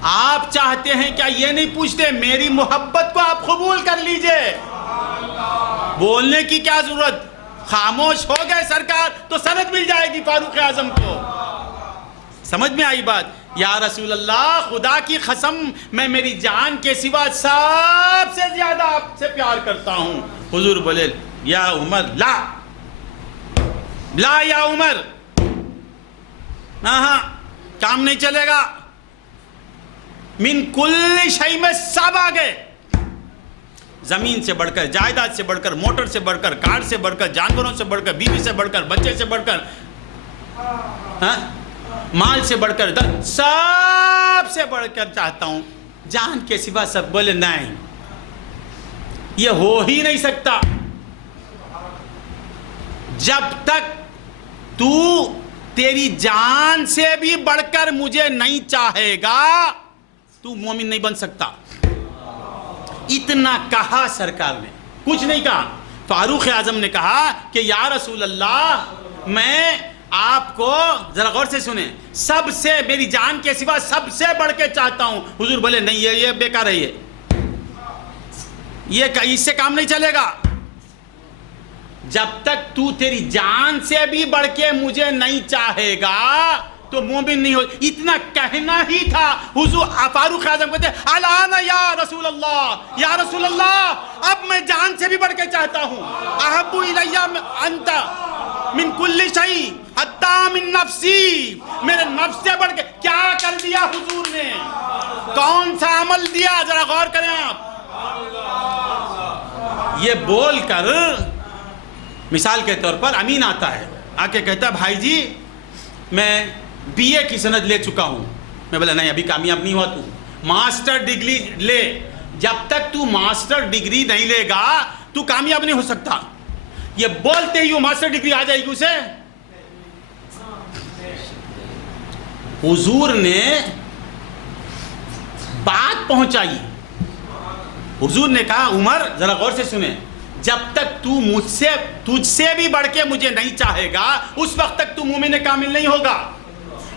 آپ چاہتے ہیں کیا؟ یہ نہیں پوچھتے میری محبت کو آپ قبول کر لیجئے، بولنے کی کیا ضرورت؟ خاموش ہو گئے سرکار تو سند مل جائے گی فاروق اعظم کو۔ سمجھ میں آئی بات؟ یا رسول اللہ خدا کی قسم میں میری جان کے سوا سب سے زیادہ آپ سے پیار کرتا ہوں۔ حضور بولے یا عمر لا لا یا عمر، ہاں کام نہیں چلے گا، من کل شیء میں سب آگے، زمین سے بڑھ کر، جائیداد سے بڑھ کر، موٹر سے بڑھ کر، کار سے بڑھ کر، جانوروں سے بڑھ کر، بیوی سے بڑھ کر، بچے سے بڑھ کر، مال سے بڑھ کر، سب سے بڑھ کر چاہتا ہوں، جان کے سوا سب۔ بولے نہیں، یہ ہو ہی نہیں سکتا، جب تک تو تیری جان سے بھی بڑھ کر مجھے نہیں چاہے گا تو مومن نہیں بن سکتا۔ اتنا کہا سرکار نے، کچھ نہیں کہا۔ فاروق اعظم نے کہا کہ یا رسول اللہ میں آپ کو، ذرا غور سے سنیں، سب سے میری جان کے سوا سب سے بڑھ کے چاہتا ہوں۔ حضور بولے نہیں، یہ بیکار ہے، یہ اس سے کام نہیں چلے گا، جب تک تو تیری جان سے بھی بڑھ کے مجھے نہیں چاہے گا تو مومن نہیں ہو۔ اتنا کہنا ہی تھا۔ حضور فاروق اعظم کہتے ہیں الان یا رسول اللہ، یا رسول اللہ اب میں جان سے بھی بڑھ کے چاہتا ہوں، احب الی انت من کل شیء حتی من نفسی، میرے نفس سے بڑھ کے۔ کیا کر دیا حضور نے؟ کون سا عمل دیا؟ ذرا غور کریں آپ۔ یہ بول کر مثال کے طور پر امین آتا ہے، آ کے کہتا ہے بھائی جی میں بی اے کی سند لے چکا ہوں۔ میں بولا نہیں ابھی کامیاب نہیں ہوا، تو ماسٹر ڈگری لے، جب تک تو ماسٹر ڈگری نہیں لے گا تو کامیاب نہیں ہو سکتا۔ یہ بولتے ہی وہ ماسٹر ڈگری آ جائے گی اسے۔ حضور نے بات پہنچائی، حضور نے کہا عمر ذرا غور سے سنیں، جب تک تو تجھ سے بھی بڑھ کے مجھے نہیں چاہے گا اس وقت تک تو مومن کامل نہیں ہوگا۔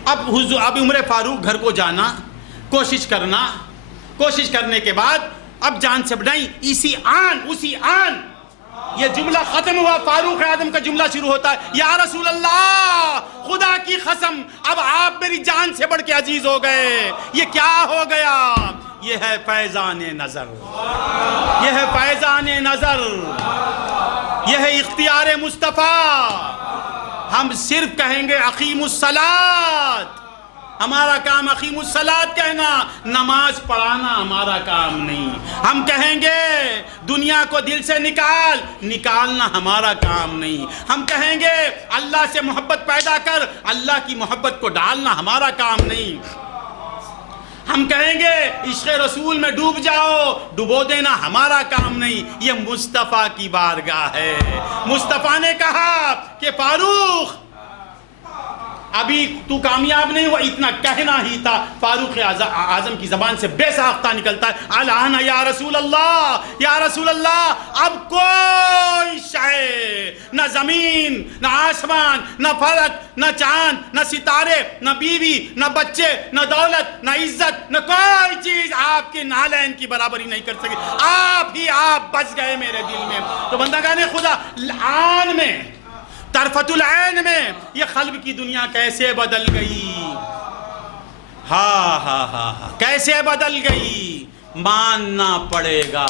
اب عمر فاروق گھر کو جانا، کوشش کرنا، کوشش کرنے کے بعد اب جان سے بڑھائی، اسی آن یہ جملہ ختم ہوا، فاروق اعظم کا جملہ شروع ہوتا ہے یا رسول اللہ خدا کی قسم اب آپ میری جان سے بڑھ کے عزیز ہو گئے، یہ کیا ہو گیا؟ یہ ہے فیضان نظر، یہ ہے فیضان نظر، یہ ہے اختیار مصطفیٰ۔ ہم صرف کہیں گے اقیم الصلاۃ، ہمارا کام اقیم الصلاۃ کہنا، نماز پڑھانا ہمارا کام نہیں۔ ہم کہیں گے دنیا کو دل سے نکالنا ہمارا کام نہیں۔ ہم کہیں گے اللہ سے محبت پیدا کر، اللہ کی محبت کو ڈالنا ہمارا کام نہیں۔ ہم کہیں گے عشق رسول میں ڈوب جاؤ، ڈبو دینا ہمارا کام نہیں۔ یہ مصطفیٰ کی بارگاہ ہے۔ مصطفیٰ نے کہا کہ فاروق ابھی تو کامیاب نہیں ہوا، اتنا کہنا ہی تھا۔ فاروق اعظم کی زبان سے بے ساختہ نکلتا ہے الان یا رسول اللہ، یا رسول اللہ اب کوئی شے، نہ زمین نہ آسمان نہ فلک نہ چاند نہ ستارے نہ بیوی نہ بچے نہ دولت نہ عزت نہ کوئی چیز آپ کے نالین کی برابری نہیں کر سکے، آپ ہی آپ بس گئے میرے دل میں۔ تو بندگان خدا آن میں، طرفت العین میں یہ قلب کی دنیا کیسے بدل گئی، کیسے بدل گئی۔ ماننا پڑے گا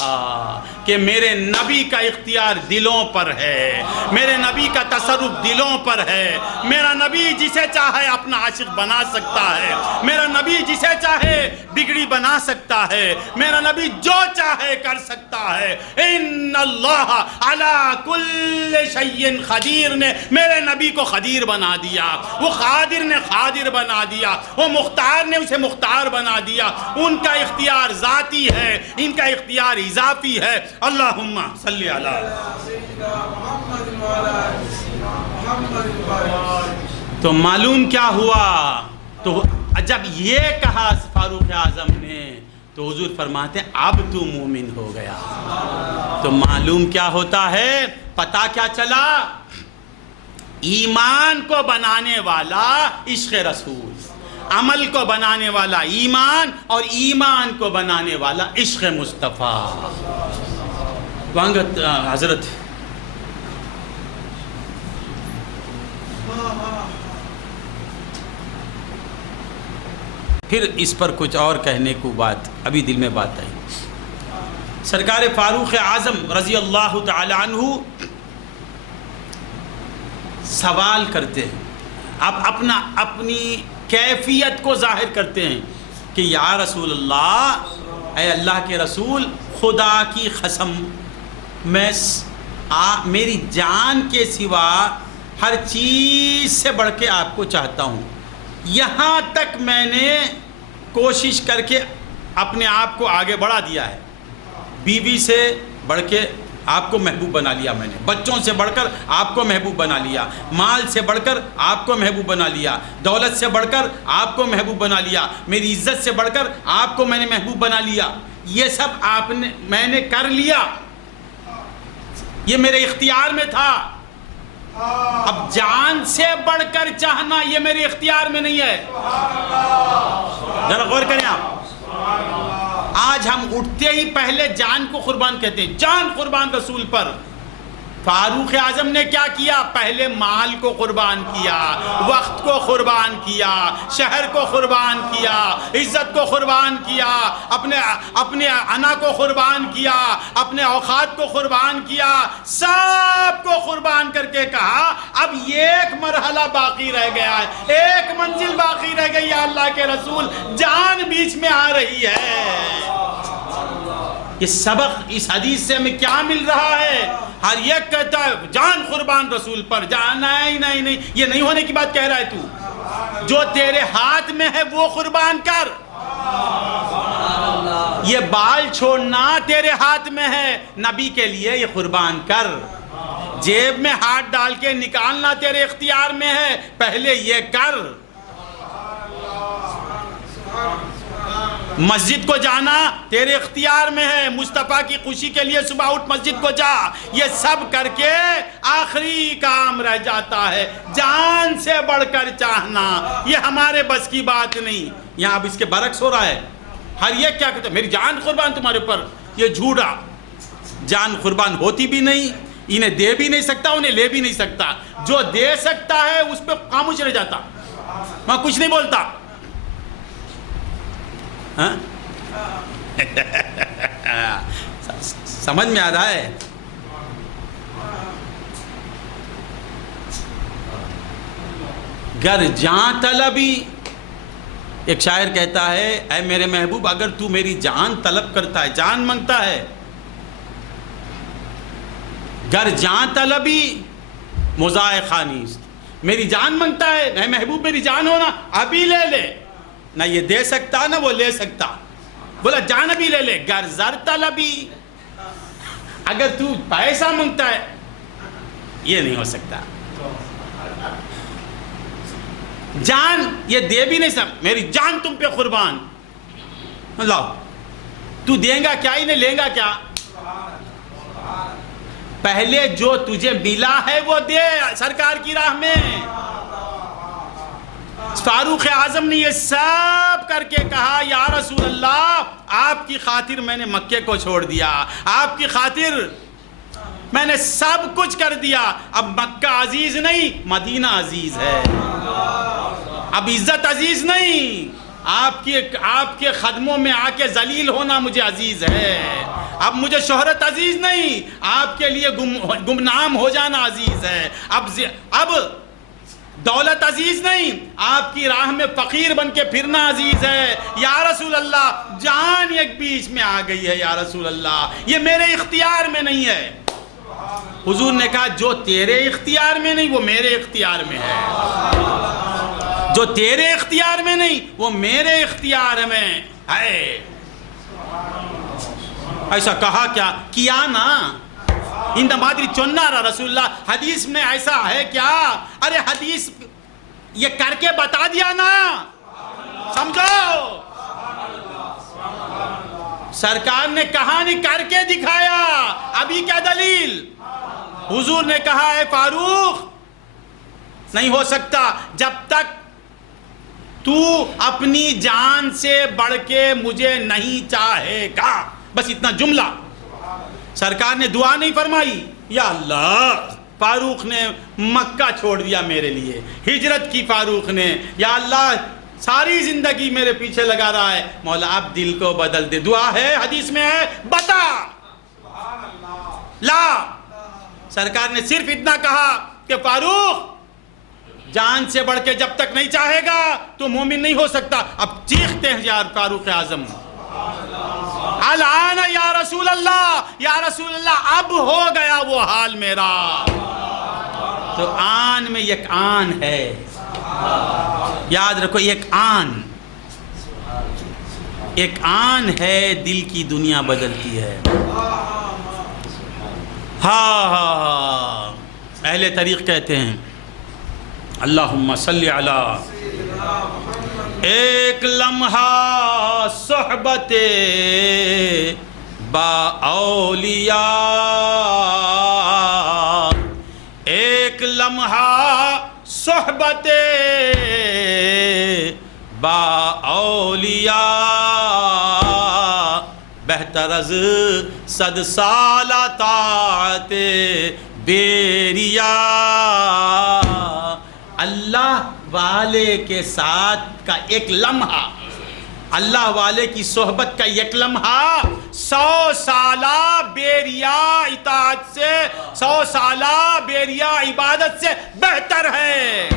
کہ میرے نبی کا اختیار دلوں پر ہے، میرے نبی کا تصرف دلوں پر ہے۔ میرا نبی جسے چاہے اپنا عاشق بنا سکتا ہے، میرا نبی جسے چاہے بگڑی بنا سکتا ہے، میرا نبی جو چاہے کر سکتا ہے۔ ان اللہ علی کل شیء قدیر نے میرے نبی کو قدیر بنا دیا، وہ قادر نے قادر بنا دیا، وہ مختار نے اسے مختار بنا دیا۔ ان کا اختیار ذاتی ہے، ان کا اختیار اضافی ہے۔ اللہم صلی علی تو معلوم کیا ہوا؟ تو جب یہ کہا فاروق اعظم نے تو حضور فرماتے ہیں اب تو مومن ہو گیا۔ تو معلوم کیا ہوتا ہے؟ پتہ کیا چلا؟ ایمان کو بنانے والا عشق رسول، عمل کو بنانے والا ایمان، اور ایمان کو بنانے والا عشق مصطفیٰ۔ وانگت حضرت پھر اس پر کچھ اور کہنے کو بات ابھی دل میں بات آئی۔ سرکار فاروق اعظم رضی اللہ تعالی عنہ سوال کرتے ہیں، اب اپنی کیفیت کو ظاہر کرتے ہیں کہ یا رسول اللہ، اے اللہ کے رسول، خدا کی قسم میں میری جان کے سوا ہر چیز سے بڑھ کے آپ کو چاہتا ہوں۔ یہاں تک میں نے کوشش کر کے اپنے آپ کو آگے بڑھا دیا ہے، بیوی سے بڑھ کے آپ کو محبوب بنا لیا میں نے، بچوں سے بڑھ کر آپ کو محبوب بنا لیا، مال سے بڑھ کر آپ کو محبوب بنا لیا، دولت سے بڑھ کر آپ کو محبوب بنا لیا، میری عزت سے بڑھ کر آپ کو میں نے محبوب بنا لیا۔ یہ سب میں نے کر لیا، یہ میرے اختیار میں تھا۔ اب جان سے بڑھ کر چاہنا یہ میرے اختیار میں نہیں ہے۔ ذرا غور کریں آپ، آج ہم اٹھتے ہی پہلے جان کو قربان کہتے ہیں، جان قربان رسول پر۔ فاروق اعظم نے کیا کیا؟ پہلے مال کو قربان کیا، وقت کو قربان کیا، شہر کو قربان کیا، عزت کو قربان کیا، اپنے انا کو قربان کیا، اپنے اوقات کو قربان کیا، سب کو قربان کر کے کہا اب ایک مرحلہ باقی رہ گیا ہے، ایک منزل باقی رہ گئی ہے اللہ کے رسول، جان بیچ میں آ رہی ہے۔ یہ سبق اس حدیث سے ہمیں کیا مل رہا ہے؟ ہر ایک کہتا ہے جان قربان رسول پر، جان نہیں، یہ نہیں ہونے کی بات کہہ رہا ہے تو، جو تیرے ہاتھ میں ہے وہ قربان کر۔ یہ بال چھوڑنا تیرے ہاتھ میں ہے، نبی کے لیے یہ قربان کر۔ جیب میں ہاتھ ڈال کے نکالنا تیرے اختیار میں ہے، پہلے یہ کر۔ مسجد کو جانا تیرے اختیار میں ہے، مصطفیٰ کی خوشی کے لیے صبح اٹھ مسجد کو جا، یہ سب کر کے آخری کام رہ جاتا ہے جان سے بڑھ کر چاہنا۔ یہ ہمارے بس کی بات نہیں، یہاں اب اس کے برعکس ہو رہا ہے۔ ہر یہ کیا کہتا ہے میری جان قربان تمہارے اوپر، یہ جھوٹا، جان قربان ہوتی بھی نہیں، انہیں دے بھی نہیں سکتا، انہیں لے بھی نہیں سکتا۔ جو دے سکتا ہے اس پہ خاموش رہ جاتا، میں کچھ نہیں بولتا۔ سمجھ میں آ رہا ہے؟ گر جان طلبی، ایک شاعر کہتا ہے اے میرے محبوب اگر تو میری جان طلب کرتا ہے، جان مانگتا ہے، گر جان طلبی مضائقہ نیست، میری جان مانگتا ہے اے محبوب میری جان ہونا ابھی لے لے، نہ یہ دے سکتا نہ وہ لے سکتا، بولا جان ابھی لے لے۔ گر زر طلبی، اگر تو پیسہ مانگتا ہے یہ نہیں ہو سکتا، جان یہ دے بھی نہیں سکتا، میری جان تم پہ قربان، لاؤ تو دیں گا کیا، انہیں لیں گا کیا؟ پہلے جو تجھے ملا ہے وہ دے سرکار کی راہ میں۔ فاروق اعظم نے یہ سب کر کے کہا یا رسول اللہ آپ کی خاطر میں نے مکے کو چھوڑ دیا، آپ کی خاطر میں نے سب کچھ کر دیا، اب مکہ عزیز نہیں مدینہ عزیز ہے، اب عزت عزیز نہیں، آپ کے قدموں میں آ کے ذلیل ہونا مجھے عزیز ہے، اب مجھے شہرت عزیز نہیں، آپ کے لیے گمنام ہو جانا عزیز ہے، اب دولت عزیز نہیں، آپ کی راہ میں فقیر بن کے پھرنا عزیز ہے۔ یا رسول اللہ جان ایک بیچ میں آ گئی ہے یا رسول اللہ، یہ میرے اختیار میں نہیں ہے۔ حضور نے کہا جو تیرے اختیار میں نہیں وہ میرے اختیار میں ہے، جو تیرے اختیار میں نہیں وہ میرے اختیار میں ہے۔ ایسا کہا کیا نا இந்த மாதிரி சொன்னாரா رسول اللہ؟ حدیث میں ایسا ہے کیا؟ ارے حدیث یہ کر کے بتا دیا نا، سمجھو سرکار نے کہا نہیں کر کے دکھایا، ابھی کیا دلیل؟ حضور نے کہا ہے فاروق نہیں ہو سکتا جب تک تو اپنی جان سے بڑھ کے مجھے نہیں چاہے گا، بس اتنا جملہ۔ سرکار نے دعا نہیں فرمائی یا اللہ فاروق نے مکہ چھوڑ دیا میرے لیے، ہجرت کی فاروق نے، یا اللہ ساری زندگی میرے پیچھے لگا رہا ہے، مولا اب دل کو بدل دے۔ دعا ہے، حدیث میں ہے، بتا لا۔ سرکار نے صرف اتنا کہا کہ فاروق جان سے بڑھ کے جب تک نہیں چاہے گا تو مومن نہیں ہو سکتا۔ اب چیختے ہیں یار فاروق اعظم، الان یا رسول اللہ، یا رسول اللہ اب ہو گیا وہ حال میرا۔ تو آن میں یک آن ہے، یاد رکھو ایک آن ہے دل کی دنیا بدلتی ہے۔ ہاں اہل طریق کہتے ہیں اللہم صلی علی، ایک لمحہ صحبت با اولیاء، ایک لمحہ صحبت با اولیاء، بہتر از 100 سالہ طاعت بیریا۔ اللہ والے کے ساتھ کا ایک لمحہ، اللہ والے کی صحبت کا ایک لمحہ 100 سالہ بیریا اطاعت سے، 100 سالہ بیریا عبادت سے بہتر ہے۔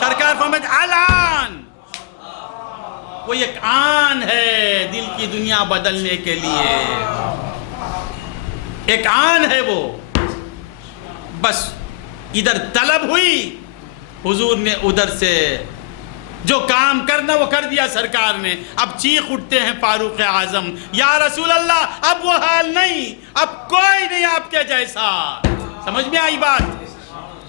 سرکار فرماتے الان، وہ ایک آن ہے دل کی دنیا بدلنے کے لیے، ایک آن ہے وہ، بس ادھر طلب ہوئی، حضور نے ادھر سے جو کام کرنا وہ کر دیا سرکار نے۔ اب چیخ اٹھتے ہیں فاروق اعظم، یا رسول اللہ اب وہ حال نہیں، اب کوئی نہیں آپ کے جیسا۔ سمجھ میں آئی بات؟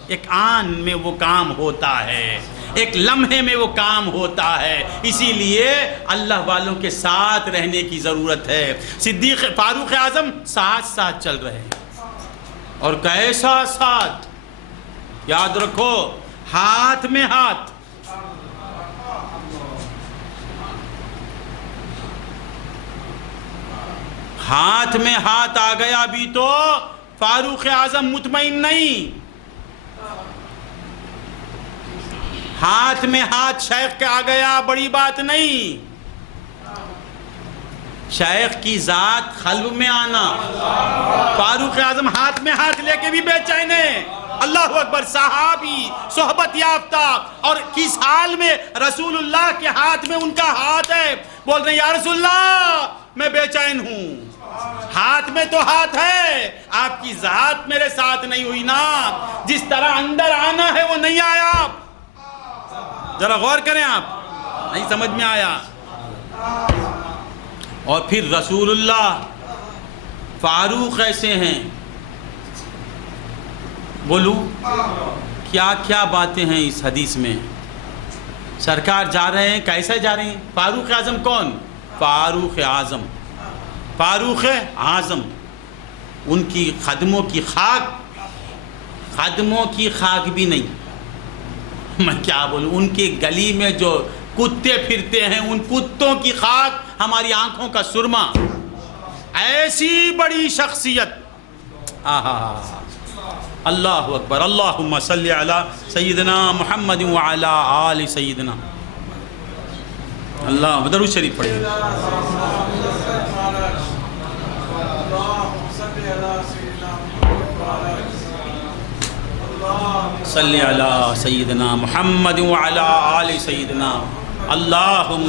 ایک آن میں وہ کام ہوتا ہے، ایک لمحے میں وہ کام ہوتا ہے، اسی لیے اللہ والوں کے ساتھ رہنے کی ضرورت ہے۔ صدیق فاروق اعظم ساتھ ساتھ چل رہے ہیں، اور کیسا ساتھ؟ یاد رکھو ہاتھ میں ہاتھ، ہاتھ میں ہاتھ آ گیا بھی تو فاروق اعظم مطمئن نہیں، ہاتھ میں ہاتھ شیخ کے آ گیا بڑی بات نہیں، شیخ کی ذات قلب میں آنا۔ فاروق اعظم ہاتھ میں ہاتھ لے کے بھی بے چین ہے، اللہ اکبر، صحابی صحبت یافتہ، اور کس حال میں؟ رسول اللہ کے ہاتھ میں ان کا ہاتھ ہے، بول رہے ہیں یا رسول اللہ میں بے چین ہوں۔ ہاتھ میں تو ہاتھ ہے، آپ کی ذات میرے ساتھ نہیں ہوئی نا، جس طرح اندر آنا ہے وہ نہیں آیا۔ ذرا غور کریں، آپ نہیں سمجھ میں آیا۔ اور پھر رسول اللہ فاروق ایسے ہیں، بولو کیا کیا باتیں ہیں اس حدیث میں۔ سرکار جا رہے ہیں، کیسے جا رہے ہیں؟ فاروق اعظم کون؟ فاروق اعظم، فاروق اعظم، ان کی قدموں کی خاک بھی نہیں، میں کیا بولوں، ان کی گلی میں جو کتے پھرتے ہیں ان کتوں کی خاک ہماری آنکھوں کا سرما، ایسی بڑی شخصیت۔ اللہ اکبر، اللہم صلی علی سیدنا محمد وعلی آل سیدنا۔ اللہ درود شریف پڑھیں۔ صلی علی سیدنا محمد وعلی آل سیدنا اللہم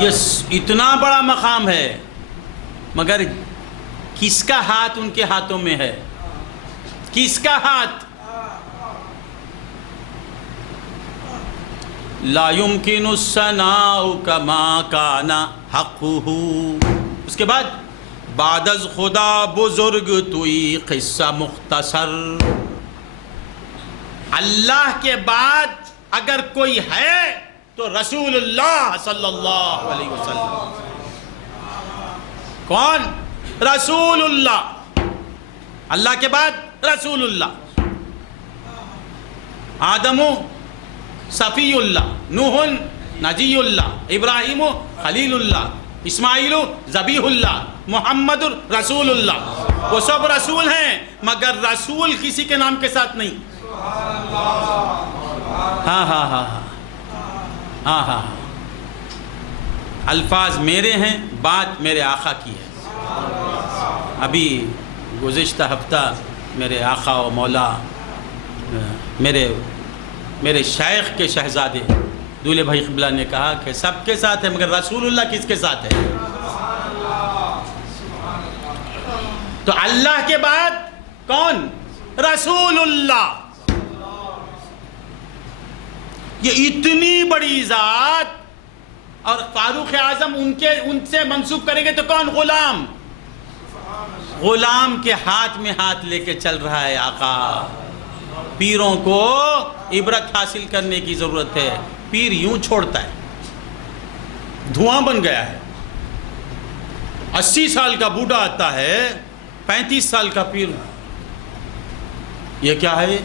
یہ اتنا بڑا مقام ہے مگر کس کا ہاتھ ان کے ہاتھوں میں ہے؟ کس کا ہاتھ؟ لا يمكن الثناء كما كان حقه. اس کے بعد بعد از خدا بزرگ توئی قصہ مختصر. اللہ کے بعد اگر کوئی ہے تو رسول اللہ صلی اللہ علیہ وسلم. کون؟ رسول اللہ. اللہ کے بعد رسول اللہ. آدم صفی اللہ، نوح نجی اللہ، ابراہیم خلیل اللہ، اسماعیل ذبیح اللہ، محمد رسول اللہ. وہ سب رسول ہیں مگر رسول کسی کے نام کے ساتھ نہیں. ہاں ہاں ہاں ہاں ہاں الفاظ میرے ہیں، بات میرے آقا کی ہے. ابھی گزشتہ ہفتہ میرے آقا و مولا میرے شیخ کے شہزادے دولہے بھائی قبلہ نے کہا کہ سب کے ساتھ ہے مگر رسول اللہ کس کے ساتھ ہے؟ تو اللہ کے بعد کون؟ رسول اللہ. یہ اتنی بڑی ذات اور فاروق اعظم ان سے منسوب کریں گے تو کون؟ غلام. غلام کے ہاتھ میں ہاتھ لے کے چل رہا ہے آقا. پیروں کو عبرت حاصل کرنے کی ضرورت ہے. پیر یوں چھوڑتا ہے، دھواں بن گیا ہے. 80 سال کا بوڑھا آتا ہے، 35 سال کا پیر. یہ کیا ہے؟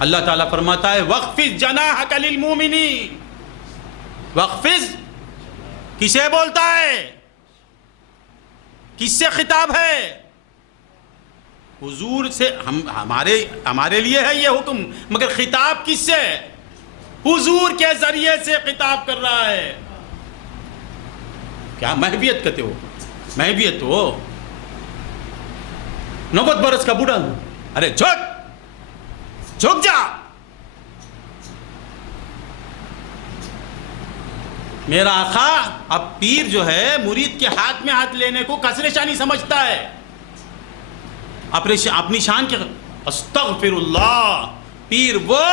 اللہ تعالیٰ فرماتا ہے وَخْفِضْ جَنَاحَكَ لِلْمُؤْمِنِينَ. وَخْفِضْ کسے بولتا ہے؟ کس سے خطاب ہے؟ حضور سے. ہمارے لیے ہے یہ حکم مگر خطاب کس سے؟ حضور کے ذریعے سے خطاب کر رہا ہے. کیا محبیت کہتے ہو؟ محبیت ہو 90 برس کا بوڑھا ہوں. ارے جھک جا. میرا آقا اب پیر جو ہے مرید کے ہاتھ میں ہاتھ لینے کو کثر شانی سمجھتا ہے. اپنی شان کے استغفر اللہ. پیر وہ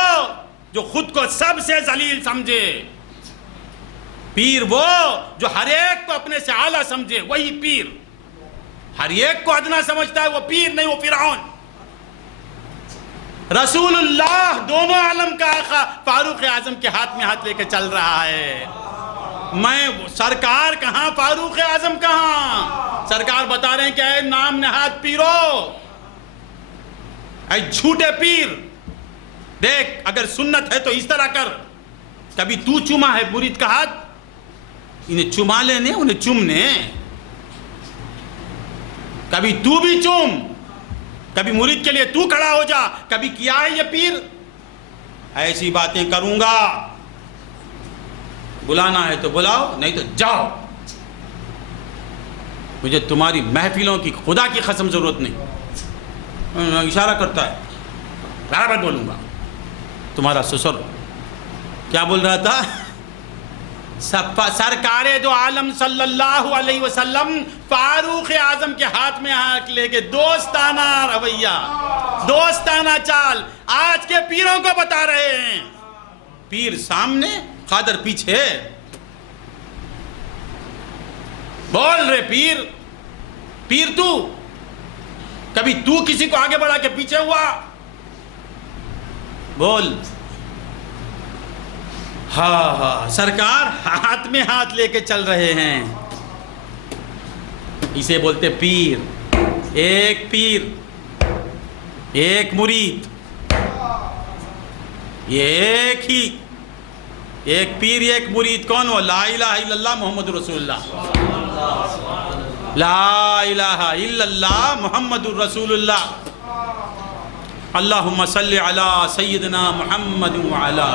جو خود کو سب سے ذلیل سمجھے. پیر وہ جو ہر ایک کو اپنے سے اعلیٰ سمجھے، وہی پیر. ہر ایک کو ادنا سمجھتا ہے وہ پیر نہیں، وہ فرعون. رسول اللہ دونوں عالم کا آقا فاروق اعظم کے ہاتھ میں ہاتھ لے کے چل رہا ہے. میں سرکار کہاں، فاروق اعظم کہاں؟ سرکار بتا رہے ہیں کہ اے نام نہاد پیرو، اے جھوٹے پیر، دیکھ اگر سنت ہے تو اس طرح کر. کبھی تو چوما ہے مرید کا ہاتھ، انہیں چما لینے انہیں چومنے. کبھی تو بھی چوم، کبھی مرید کے لیے تو کھڑا ہو جا. کبھی کیا ہے یہ پیر؟ ایسی باتیں کروں گا، بلانا ہے تو بلاؤ نہیں تو جاؤ. مجھے تمہاری محفلوں کی خدا کی قسم ضرورت نہیں. اشارہ کرتا ہے، برابر بولوں گا. تمہارا سسر کیا بول رہا تھا؟ سرکار دو عالم صلی اللہ علیہ وسلم فاروق اعظم کے ہاتھ میں ہاتھ لے کے دوستانہ رویہ، دوستانہ چال آج کے پیروں کو بتا رہے ہیں. پیر سامنے، قادر پیچھے. بول رہے پیر، پیر تو کبھی تو کسی کو آگے بڑھا کے پیچھے ہوا؟ بول. ہاں سرکار ہاتھ میں ہاتھ لے کے چل رہے ہیں. اسے بولتے پیر. ایک پیر ایک مرید، یہ ایک پیر ایک مرید. کون ہو؟ لا الہ الا اللہ محمد رسول اللہ. لا الہ الا اللہ محمد رسول اللہ. اللہم صلی علی سیدنا محمد وعلی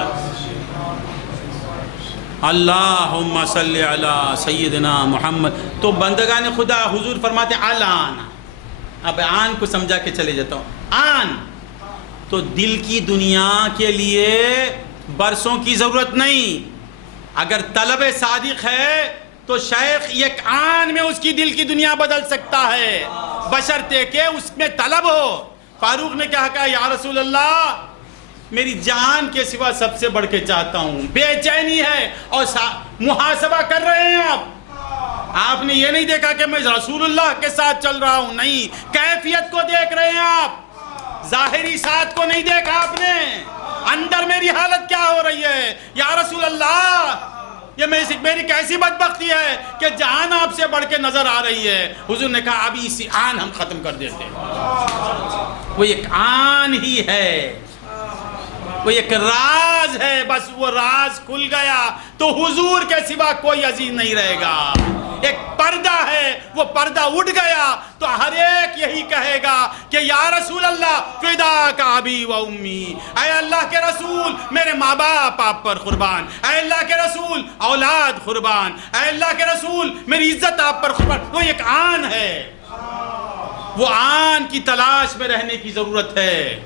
اللہم صلی علی سیدنا محمد. تو بندگان خدا حضور فرماتے ہیں الان. اب آن کو سمجھا کے چلے جاتا ہوں. آن تو دل کی دنیا کے لیے برسوں کی ضرورت نہیں. اگر طلب صادق ہے تو شیخ ایک آن میں اس کی دل کی دنیا بدل سکتا ہے، بشرطے کہ اس میں طلب ہو. فاروق نے کہا یا رسول اللہ میری جان کے سوا سب سے بڑھ کے چاہتا ہوں، بے چینی ہے. اور محاسبہ کر رہے ہیں آپ نے یہ نہیں دیکھا کہ میں رسول اللہ کے ساتھ چل رہا ہوں، نہیں، کیفیت کو دیکھ رہے ہیں آپ، ظاہری ساتھ کو نہیں دیکھا آپ نے. اندر میری حالت کیا ہو رہی ہے یا رسول اللہ؟ یہ میری کیسی بدبختی ہے کہ جان آپ سے بڑھ کے نظر آ رہی ہے. حضور نے کہا ابھی اسی آن ہم ختم کر دیتے ہیں. وہ ایک آن ہی ہے، وہ ایک راز ہے. بس وہ راز کھل گیا تو حضور کے سوا کوئی عزیز نہیں رہے گا. ایک پردہ ہے، وہ پردہ اٹھ گیا تو ہر ایک یہی کہے گا کہ یا رسول اللہ فداک ابی و امی. اے اللہ کے رسول میرے ماں باپ آپ پر قربان، اے اللہ کے رسول اولاد قربان، اے اللہ کے رسول میری عزت آپ پر قربان. وہ ایک آن ہے، وہ آن کی تلاش میں رہنے کی ضرورت ہے.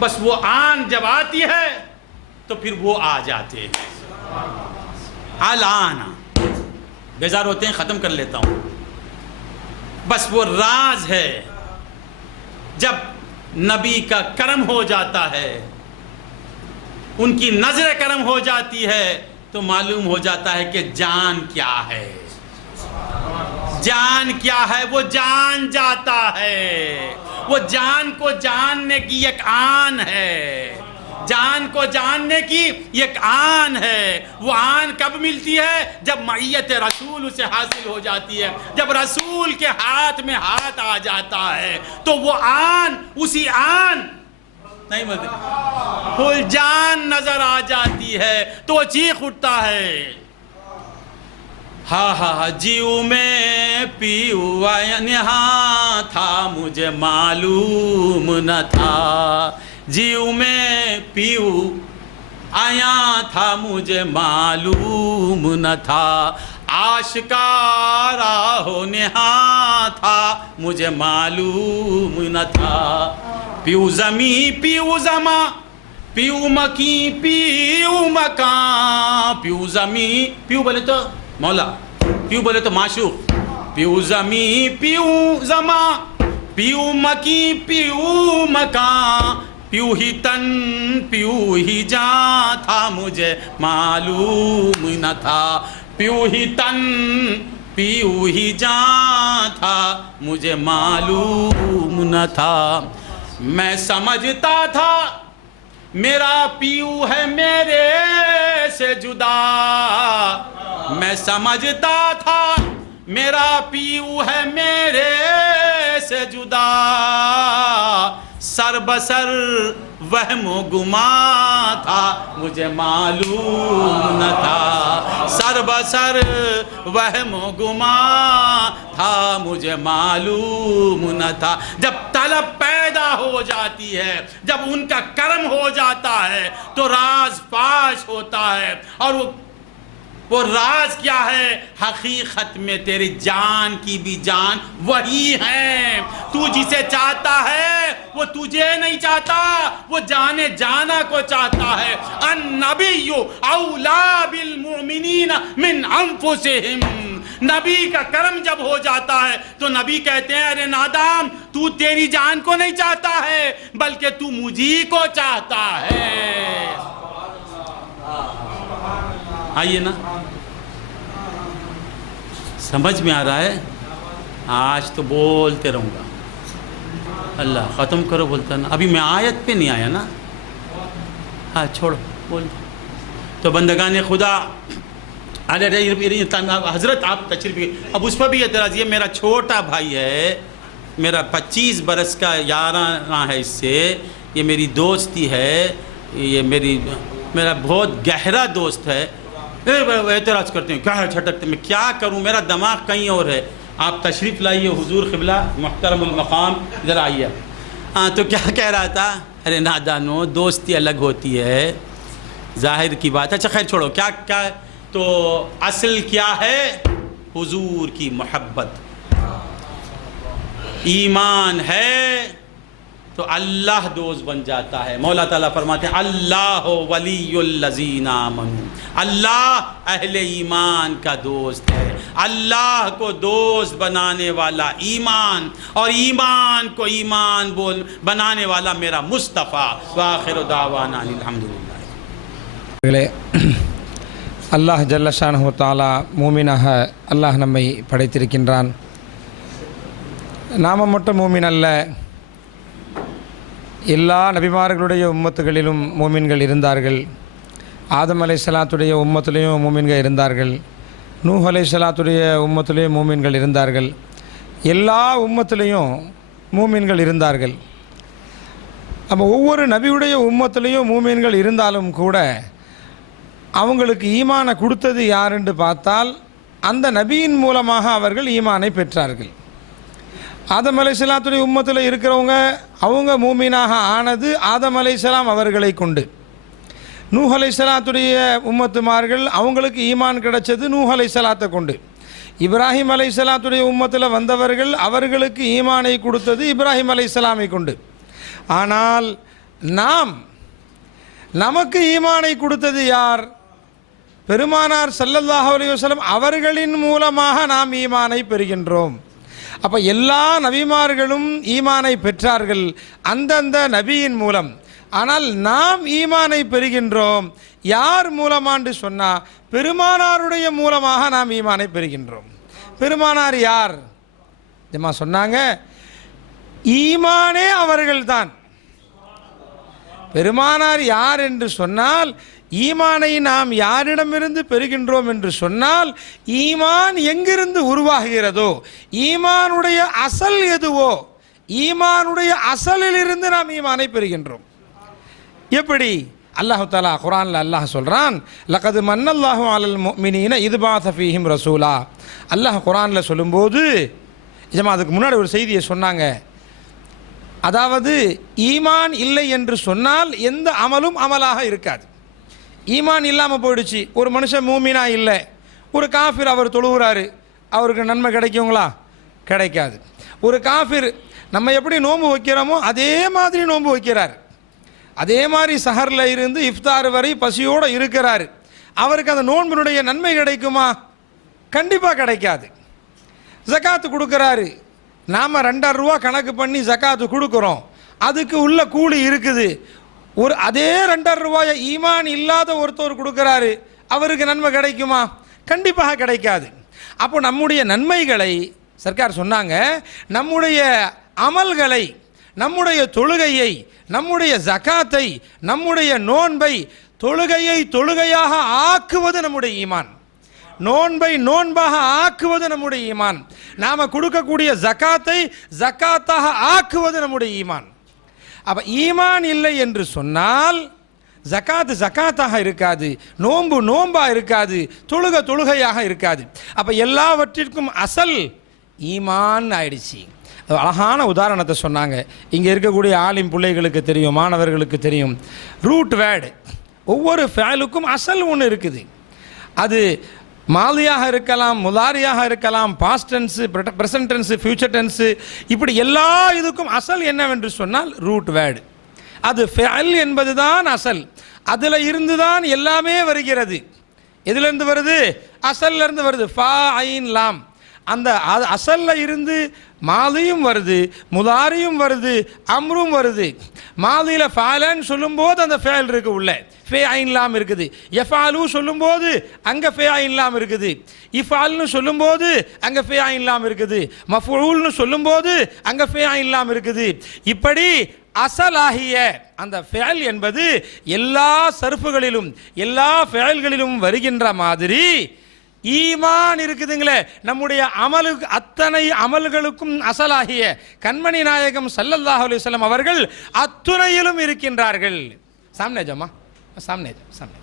بس وہ آن جب آتی ہے تو پھر وہ آ جاتے ہیں. الان بیزار ہوتے ہیں، ختم کر لیتا ہوں. بس وہ راز ہے، جب نبی کا کرم ہو جاتا ہے، ان کی نظر کرم ہو جاتی ہے تو معلوم ہو جاتا ہے کہ جان کیا ہے. جان کیا ہے؟ وہ جان جاتا ہے. وہ جان کو جاننے کی ایک آن ہے، جان کو جاننے کی ایک آن ہے. وہ آن کب ملتی ہے؟ جب معیت رسول اسے حاصل ہو جاتی ہے، جب رسول کے ہاتھ میں ہاتھ آ جاتا ہے تو وہ آن، اسی آن نہیں مطلب کل جان نظر آ جاتی ہے تو وہ چیخ اٹھتا ہے ہاں جیو میں پیو یہاں تھا مجھے معلوم نہ تھا. جیو میں پیو آیا تھا مجھے معلوم نہ تھا. آشکارا ہونے ہاں تھا مجھے معلوم نہ تھا. پیو زمیں پیو زماں پیو مکی پیو مکان. پیو زمیں، پیو بولے تو مولا، پیو بولے تو معشوق. پیو زمیں پیو زماں پیو مکی پیو مکان. پیو ہی تن پیو ہی جان تھا مجھے معلوم نہ تھا. پیو ہی تن پیو ہی جان تھا مجھے معلوم نہ تھا. میں سمجھتا تھا میرا پیو ہے میرے سے جدا. میں سمجھتا تھا میرا پیو ہے میرے سے جدا. سر بسر وہم و گمان تھا مجھے معلوم نہ تھا. سر بسر وہم و گمان تھا مجھے معلوم نہ تھا. جب طلب پیدا ہو جاتی ہے، جب ان کا کرم ہو جاتا ہے تو راز فاش ہوتا ہے. اور وہ راز کیا ہے؟ حقیقت میں تیری جان کی بھی جان وہی ہے. تو جسے چاہتا ہے وہ تجھے نہیں چاہتا، وہ جانے جانا کو چاہتا ہے. النبی اولا بالمؤمنین من انفسہم. نبی کا کرم جب ہو جاتا ہے تو نبی کہتے ہیں ارے نادام، تو تیری جان کو نہیں چاہتا ہے بلکہ تو مجھی کو چاہتا ہے. آئیے نا، سمجھ میں آ رہا ہے؟ آج تو بولتے رہوں گا. اللہ ختم کرو بولتا نا. ابھی میں آیت پہ نہیں آیا نا. ہاں چھوڑو بول. تو بندگان خدا، حضرت آپ تشریف، اب اس پر بھی اعتراض. یہ میرا چھوٹا بھائی ہے، میرا 25 برس کا یارانہ ہے اس سے. یہ میری دوستی ہے، یہ میرا بہت گہرا دوست ہے. اعتراض کرتے ہیں کیا ہے چھٹکتے. میں کیا کروں، میرا دماغ کہیں اور ہے. آپ تشریف لائیے حضور قبلہ محترم المقام، ادھر آئیے. ہاں تو کیا کہہ رہا تھا؟ ارے نادانو، دوستی الگ ہوتی ہے. ظاہر کی بات ہے. اچھا خیر چھوڑو, کیا کیا تو اصل کیا ہے؟ حضور کی محبت. ایمان ہے تو اللہ دوست بن جاتا ہے. مولا تعالیٰ فرماتے ہیں اللہ ولی الذین آمنوا, اللہ اہل ایمان کا دوست ہے. اللہ کو دوست بنانے والا ایمان, اور ایمان کو ایمان بنانے والا میرا مصطفیٰ. وآخر دعوانا الحمدللہ. அல்லாஹ் ஜல்ல ஷானஹு தஆலா மூமினாக அல்லாஹ் நம்மை படைத்திருக்கின்றான். நாம மட்டும் மூமின் அல்ல, எல்லா நபிமார்களுடைய உம்மத்துகளிலும் மூமின்கள் இருந்தார்கள். ஆதம் அலைஹிஸ்ஸலாத்துடைய உம்மத்திலையும் மூமின்கள் இருந்தார்கள். நூஹ் அலைஹிஸ்ஸலாத்துடைய உம்மத்திலையும் மூமின்கள் இருந்தார்கள். எல்லா உம்மத்திலையும் மூமின்கள் இருந்தார்கள். அப்போ ஒவ்வொரு நபியுடைய உம்மத்திலையும் மூமின்கள் இருந்தாலும் கூட அவங்களுக்கு ஈமானை கொடுத்தது யாருன்னு பார்த்தால் அந்த நபியின் மூலமாக அவர்கள் ஈமானை பெற்றார்கள். ஆதம் அலைஹிஸ்ஸலாத்துடைய உம்மத்தில் இருக்கிறவங்க அவங்க மூமினாக ஆனது ஆதம் அலைஹிஸ்ஸலாம் அவர்களை கொண்டு. நூஹ் அலைஹிஸ்ஸலாத்துடைய உம்மத்துமார்கள் அவங்களுக்கு ஈமான் கிடைச்சது நூஹ் அலைஹிஸ்ஸலாத்தை கொண்டு. இப்ராஹிம் அலைஹிஸ்ஸலாத்துடைய உம்மத்தில் வந்தவர்கள் அவர்களுக்கு ஈமானை கொடுத்தது இப்ராஹிம் அலைஹிஸ்ஸலாமை கொண்டு. ஆனால் நமக்கு ஈமானை கொடுத்தது யார்? பெருமானார் ஸல்லல்லாஹு அலைஹி வஸல்லம் அவர்களின் மூலமாக நாம் ஈமானை பெறுகின்றோம். அப்போ எல்லா நபிமார்களும் ஈமானை பெற்றார்கள் அந்தந்த நபியின் மூலம். ஆனால் நாம் ஈமானை பெறுகின்றோம் யார் மூலமாண்டு சொன்னால் பெருமானாருடைய மூலமாக நாம் ஈமானை பெறுகின்றோம். பெருமானார் யார் ஜமா சொன்னாங்க? ஈமானே அவர்கள்தான். பெருமானார் யார் என்று சொன்னால் ஈமானை நாம் யாரிடமிருந்து பெறுகின்றோம் என்று சொன்னால் ஈமான் எங்கிருந்து உருவாகிறதோ, ஈமானுடைய அசல் எதுவோ, ஈமானுடைய அசலிலிருந்து நாம் ஈமானை பெறுகின்றோம். எப்படி? அல்லாஹ் தஆலா குர்ஆனில் அல்லாஹ் சொல்கிறான், லகது மன்னல்லாஹு அலல் முஃமினீன இத் பஅஸ ஃபீஹிம் ரசூலா. அல்லாஹ் குர்ஆனில் சொல்லும்போது ஜமா அதுக்கு முன்னாடி ஒரு செய்தியை சொன்னாங்க. அதாவது ஈமான் இல்லை என்று சொன்னால் எந்த அமலும் அமலாக இருக்காது. ஈமான் இல்லாமல் போயிடுச்சு, ஒரு மனுஷன் மூமினா இல்லை, ஒரு காஃபிர் அவர் தொழுகிறாரு, அவருக்கு நன்மை கிடைக்குங்களா? கிடைக்காது. ஒரு காஃபிர் நம்ம எப்படி நோன்பு வைக்கிறோமோ அதே மாதிரி நோன்பு வைக்கிறார், அதே மாதிரி சஹரில் இருந்து இஃப்தார் வரை பசியோடு இருக்கிறார், அவருக்கு அந்த நோன்பினுடைய நன்மை கிடைக்குமா? கண்டிப்பாக கிடைக்காது. ஜகாத்து கொடுக்குறாரு, நாம் 2000 ரூபா கணக்கு பண்ணி ஜகாத்து கொடுக்குறோம், அதுக்கு உள்ள கூலி இருக்குது. ஒரு அதே 2000 ரூபாயை ஈமான் இல்லாத ஒருத்தர் கொடுக்குறாரு, அவருக்கு நன்மை கிடைக்குமா? கண்டிப்பாக கிடைக்காது. அப்போ நம்முடைய நன்மைகளை சர்க்கார் சொன்னாங்க, நம்முடைய அமல்களை, நம்முடைய தொழுகையை, நம்முடைய ஜகாத்தை, நம்முடைய நோன்பை, தொழுகையை தொழுகையாக ஆக்குவது நம்முடைய ஈமான், நோன்பை நோன்பாக ஆக்குவது நம்முடைய ஈமான், நாம் கொடுக்கக்கூடிய ஜகாத்தை ஜகாத்தாக ஆக்குவது நம்முடைய ஈமான். அப்போ ஈமான் இல்லை என்று சொன்னால் ஜகாத்து ஜகாத்தாக இருக்காது, நோன்பு நோன்பாக இருக்காது, தொழுகையாக இருக்காது. அப்போ எல்லாவற்றிற்கும் அசல் ஈமான் ஆயிடுச்சு. அழகான உதாரணத்தை சொன்னாங்க. இங்கே இருக்கக்கூடிய ஆலிம் பிள்ளைகளுக்கு தெரியும், மாணவர்களுக்கு தெரியும். ரூட் வேர்டு, ஒவ்வொரு ஃபேலுக்கும் அசல் ஒன்று இருக்குது. அது மாலியாக இருக்கலாம், முதாரியாக இருக்கலாம், past tense, present tense, future tense, இப்படி எல்லா இதுக்கும் அசல் என்னவென்று சொன்னால் ரூட் வேர்டு. அது ஃபெஅல் என்பது தான் அசல். அதில் இருந்து தான் எல்லாமே வருகிறது. எதுலேருந்து வருது? அசல்லேருந்து வருது. ஃபா ஐன் லாம், அந்த அசலில் இருந்து மாலியும் வருது, முதாரியும் வருது, அம்ரும் வருது. மாலியில் ஃபாலன்னு சொல்லும்போது அந்த ஃபேல் இருக்கு, உள்ள ஃபே ஐன் லாம் இருக்குது. எஃபாலு சொல்லும்போது அங்கே ஃபே ஐன் லாம் இருக்குது. இஃபால்னு சொல்லும்போது அங்கே ஃபே ஐன் லாம் இருக்குது. மஃபூல்னு சொல்லும்போது அங்கே ஃபே ஐன் லாம் இருக்குது. இப்படி அசலாகிய அந்த ஃபேல் என்பது எல்லா சர்ஃபுகளிலும் எல்லா ஃபேல்களிலும் வருகின்ற மாதிரி ஈமான் இருக்குதுங்களே, நம்முடைய அமலுக்கு, அத்தனை அமல்களுக்கும் அசலாகிய கண்மணி நாயகம் ஸல்லல்லாஹு அலைஹி வஸல்லம் அவர்கள் அத்துணையிலும் இருக்கின்றார்கள். சாம்னே ஜமா, சாம்னே சாம்னே.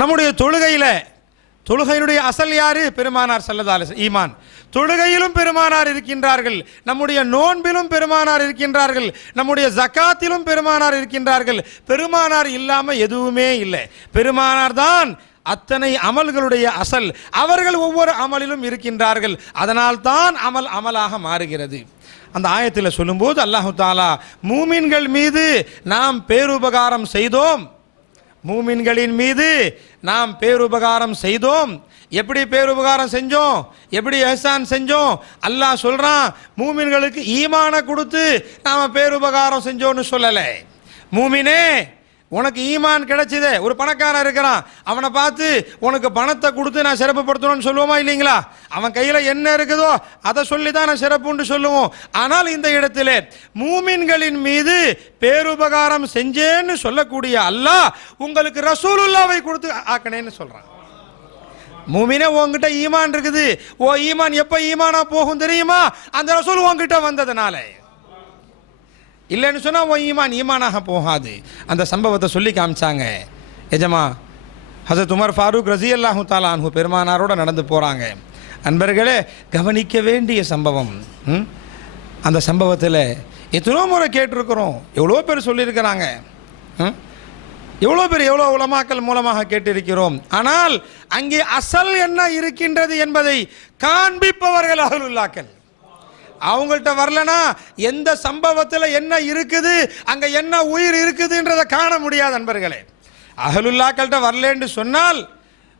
நம்முடைய தொழுகையில் தொழுகையினுடைய அசல் யாரு? பெருமானார் ஸல்லல்லாஹு அலைஹி வஸல்லம். ஈமான். தொழுகையிலும் பெருமானார் இருக்கின்றார்கள், நம்முடைய நோன்பிலும் பெருமானார் இருக்கின்றார்கள், நம்முடைய ஜகாத்திலும் பெருமானார் இருக்கின்றார்கள். பெருமானார் இல்லாம எதுவுமே இல்லை. பெருமானார் தான் அத்தனை அமல்களுடைய அசல். அவர்கள் ஒவ்வொரு அமலிலும் இருக்கின்றார்கள். அதனால் தான் அமல் அமலாக மாறுகிறது. அந்த ஆயத்தில் சொல்லும்போது அல்லாஹு தாலா மூமின்கள் மீது நாம் பேருபகாரம் செய்தோம், மூமின்களின் மீது நாம் பேருபகாரம் செய்தோம். எப்படி பேருபகாரம் செஞ்சோம், எப்படி எஹ்சான் செஞ்சோம்? அல்லாஹ் சொல்றான், மூமின்களுக்கு ஈமான கொடுத்து நாம பேருபகாரம் செஞ்சோன்னு சொல்லலை. மூமினே, உனக்கு ஈமான் கிடைச்சதே. ஒரு பணக்காரன் இருக்கிறான், அவனை பார்த்து உனக்கு பணத்தை கொடுத்து நான் சிறப்புப்படுத்தணும்னு சொல்லுவோமா இல்லைங்களா? அவன் கையில் என்ன இருக்குதோ அதை சொல்லி தான் நான் சிறப்புன்னு சொல்லுவோம். ஆனால் இந்த இடத்துல மூமின்களின் மீது பேருபகாரம் செஞ்சேன்னு சொல்லக்கூடிய அல்லாஹ் உங்களுக்கு ரசூலுல்லாவை கொடுத்து ஆக்கணேன்னு சொல்றான். மூமினே, உங்ககிட்ட ஈமான் இருக்குது. ஓ ஈமான் எப்ப ஈமானா போகும் தெரியுமா? அந்த ரசூல் உங்ககிட்ட வந்ததுனால. இல்லைன்னு சொன்னா உன் ஈமான் ஈமானாக போகாது. அந்த சம்பவத்தை சொல்லி காமிச்சாங்க. எஜமா ஹஸரத் உமர் ஃபாரூக் ரஸியல்லாஹு தஆலா அன்ஹு பெருமானாரோட நடந்து போறாங்க. அன்பர்களே, கவனிக்க வேண்டிய சம்பவம். அந்த சம்பவத்தில் எத்தனோ முறை கேட்டிருக்கிறோம், எவ்வளோ பேர் சொல்லியிருக்கிறாங்க, எவ்வளோ பேர் எவ்வளோ உலமாக்கள் மூலமாக கேட்டிருக்கிறோம். ஆனால் அங்கே அசல் என்ன இருக்கின்றது என்பதை காண்பிப்பவர்கள் அஹ்லுல்லாக்கள். அவங்கள்ட்ட வரலனா எந்த சம்பவத்தில் என்ன இருக்குது, அங்கே என்ன உயிர் இருக்குதுன்றதை காண முடியாது. அன்பர்களே, அஹ்லுல்லாக்கள்கிட்ட வரலன்னு சொன்னால்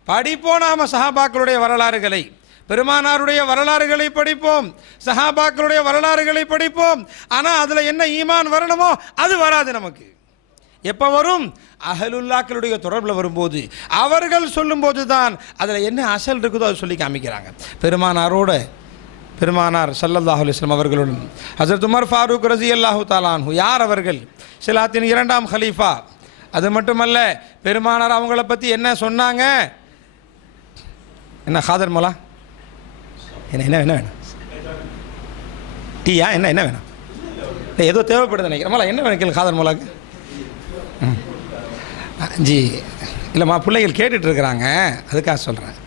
படிப்போம். நாம சஹாபாக்களுடைய வரலாறுகளை, பெருமானாருடைய வரலாறுகளை படிப்போம், சஹாபாக்களுடைய வரலாறுகளை படிப்போம். ஆனால் அதில் என்ன ஈமான் வரணுமோ அது வராது நமக்கு. எப்போ வரும்? அஹ்லுல்லாக்களுடைய தொடர்பில் வரும்போது, அவர்கள் சொல்லும்போது தான் அதில் என்ன அசல் இருக்குதோ அதை சொல்லி காமிக்கிறாங்க. பெருமானார் ஸல்லல்லாஹு அலைஹி வஸல்லம் அவர்களுடன் ஹஸரத் உமர் ஃபாரூக் ரஸியல்லாஹு தஆலா அன்ஹு யார்? அவர்கள் இஸ்லாத்தின் 2ஆம் ஹலீஃபா. அது மட்டுமல்ல, பெருமானார் அவங்கள பற்றி என்ன சொன்னாங்க? என்ன காதர் மோலா, என்ன வேணும்? டீயா? என்ன வேணும்? இல்லை, ஏதோ தேவைப்படுது நினைக்கிறேன். மோலா என்ன வேணும் கேளு காதர் மோலாக்கு. ஜி இல்லைம்மா, பிள்ளைகள் கேட்டுட்ருக்குறாங்க, அதுக்காக சொல்கிறேன்.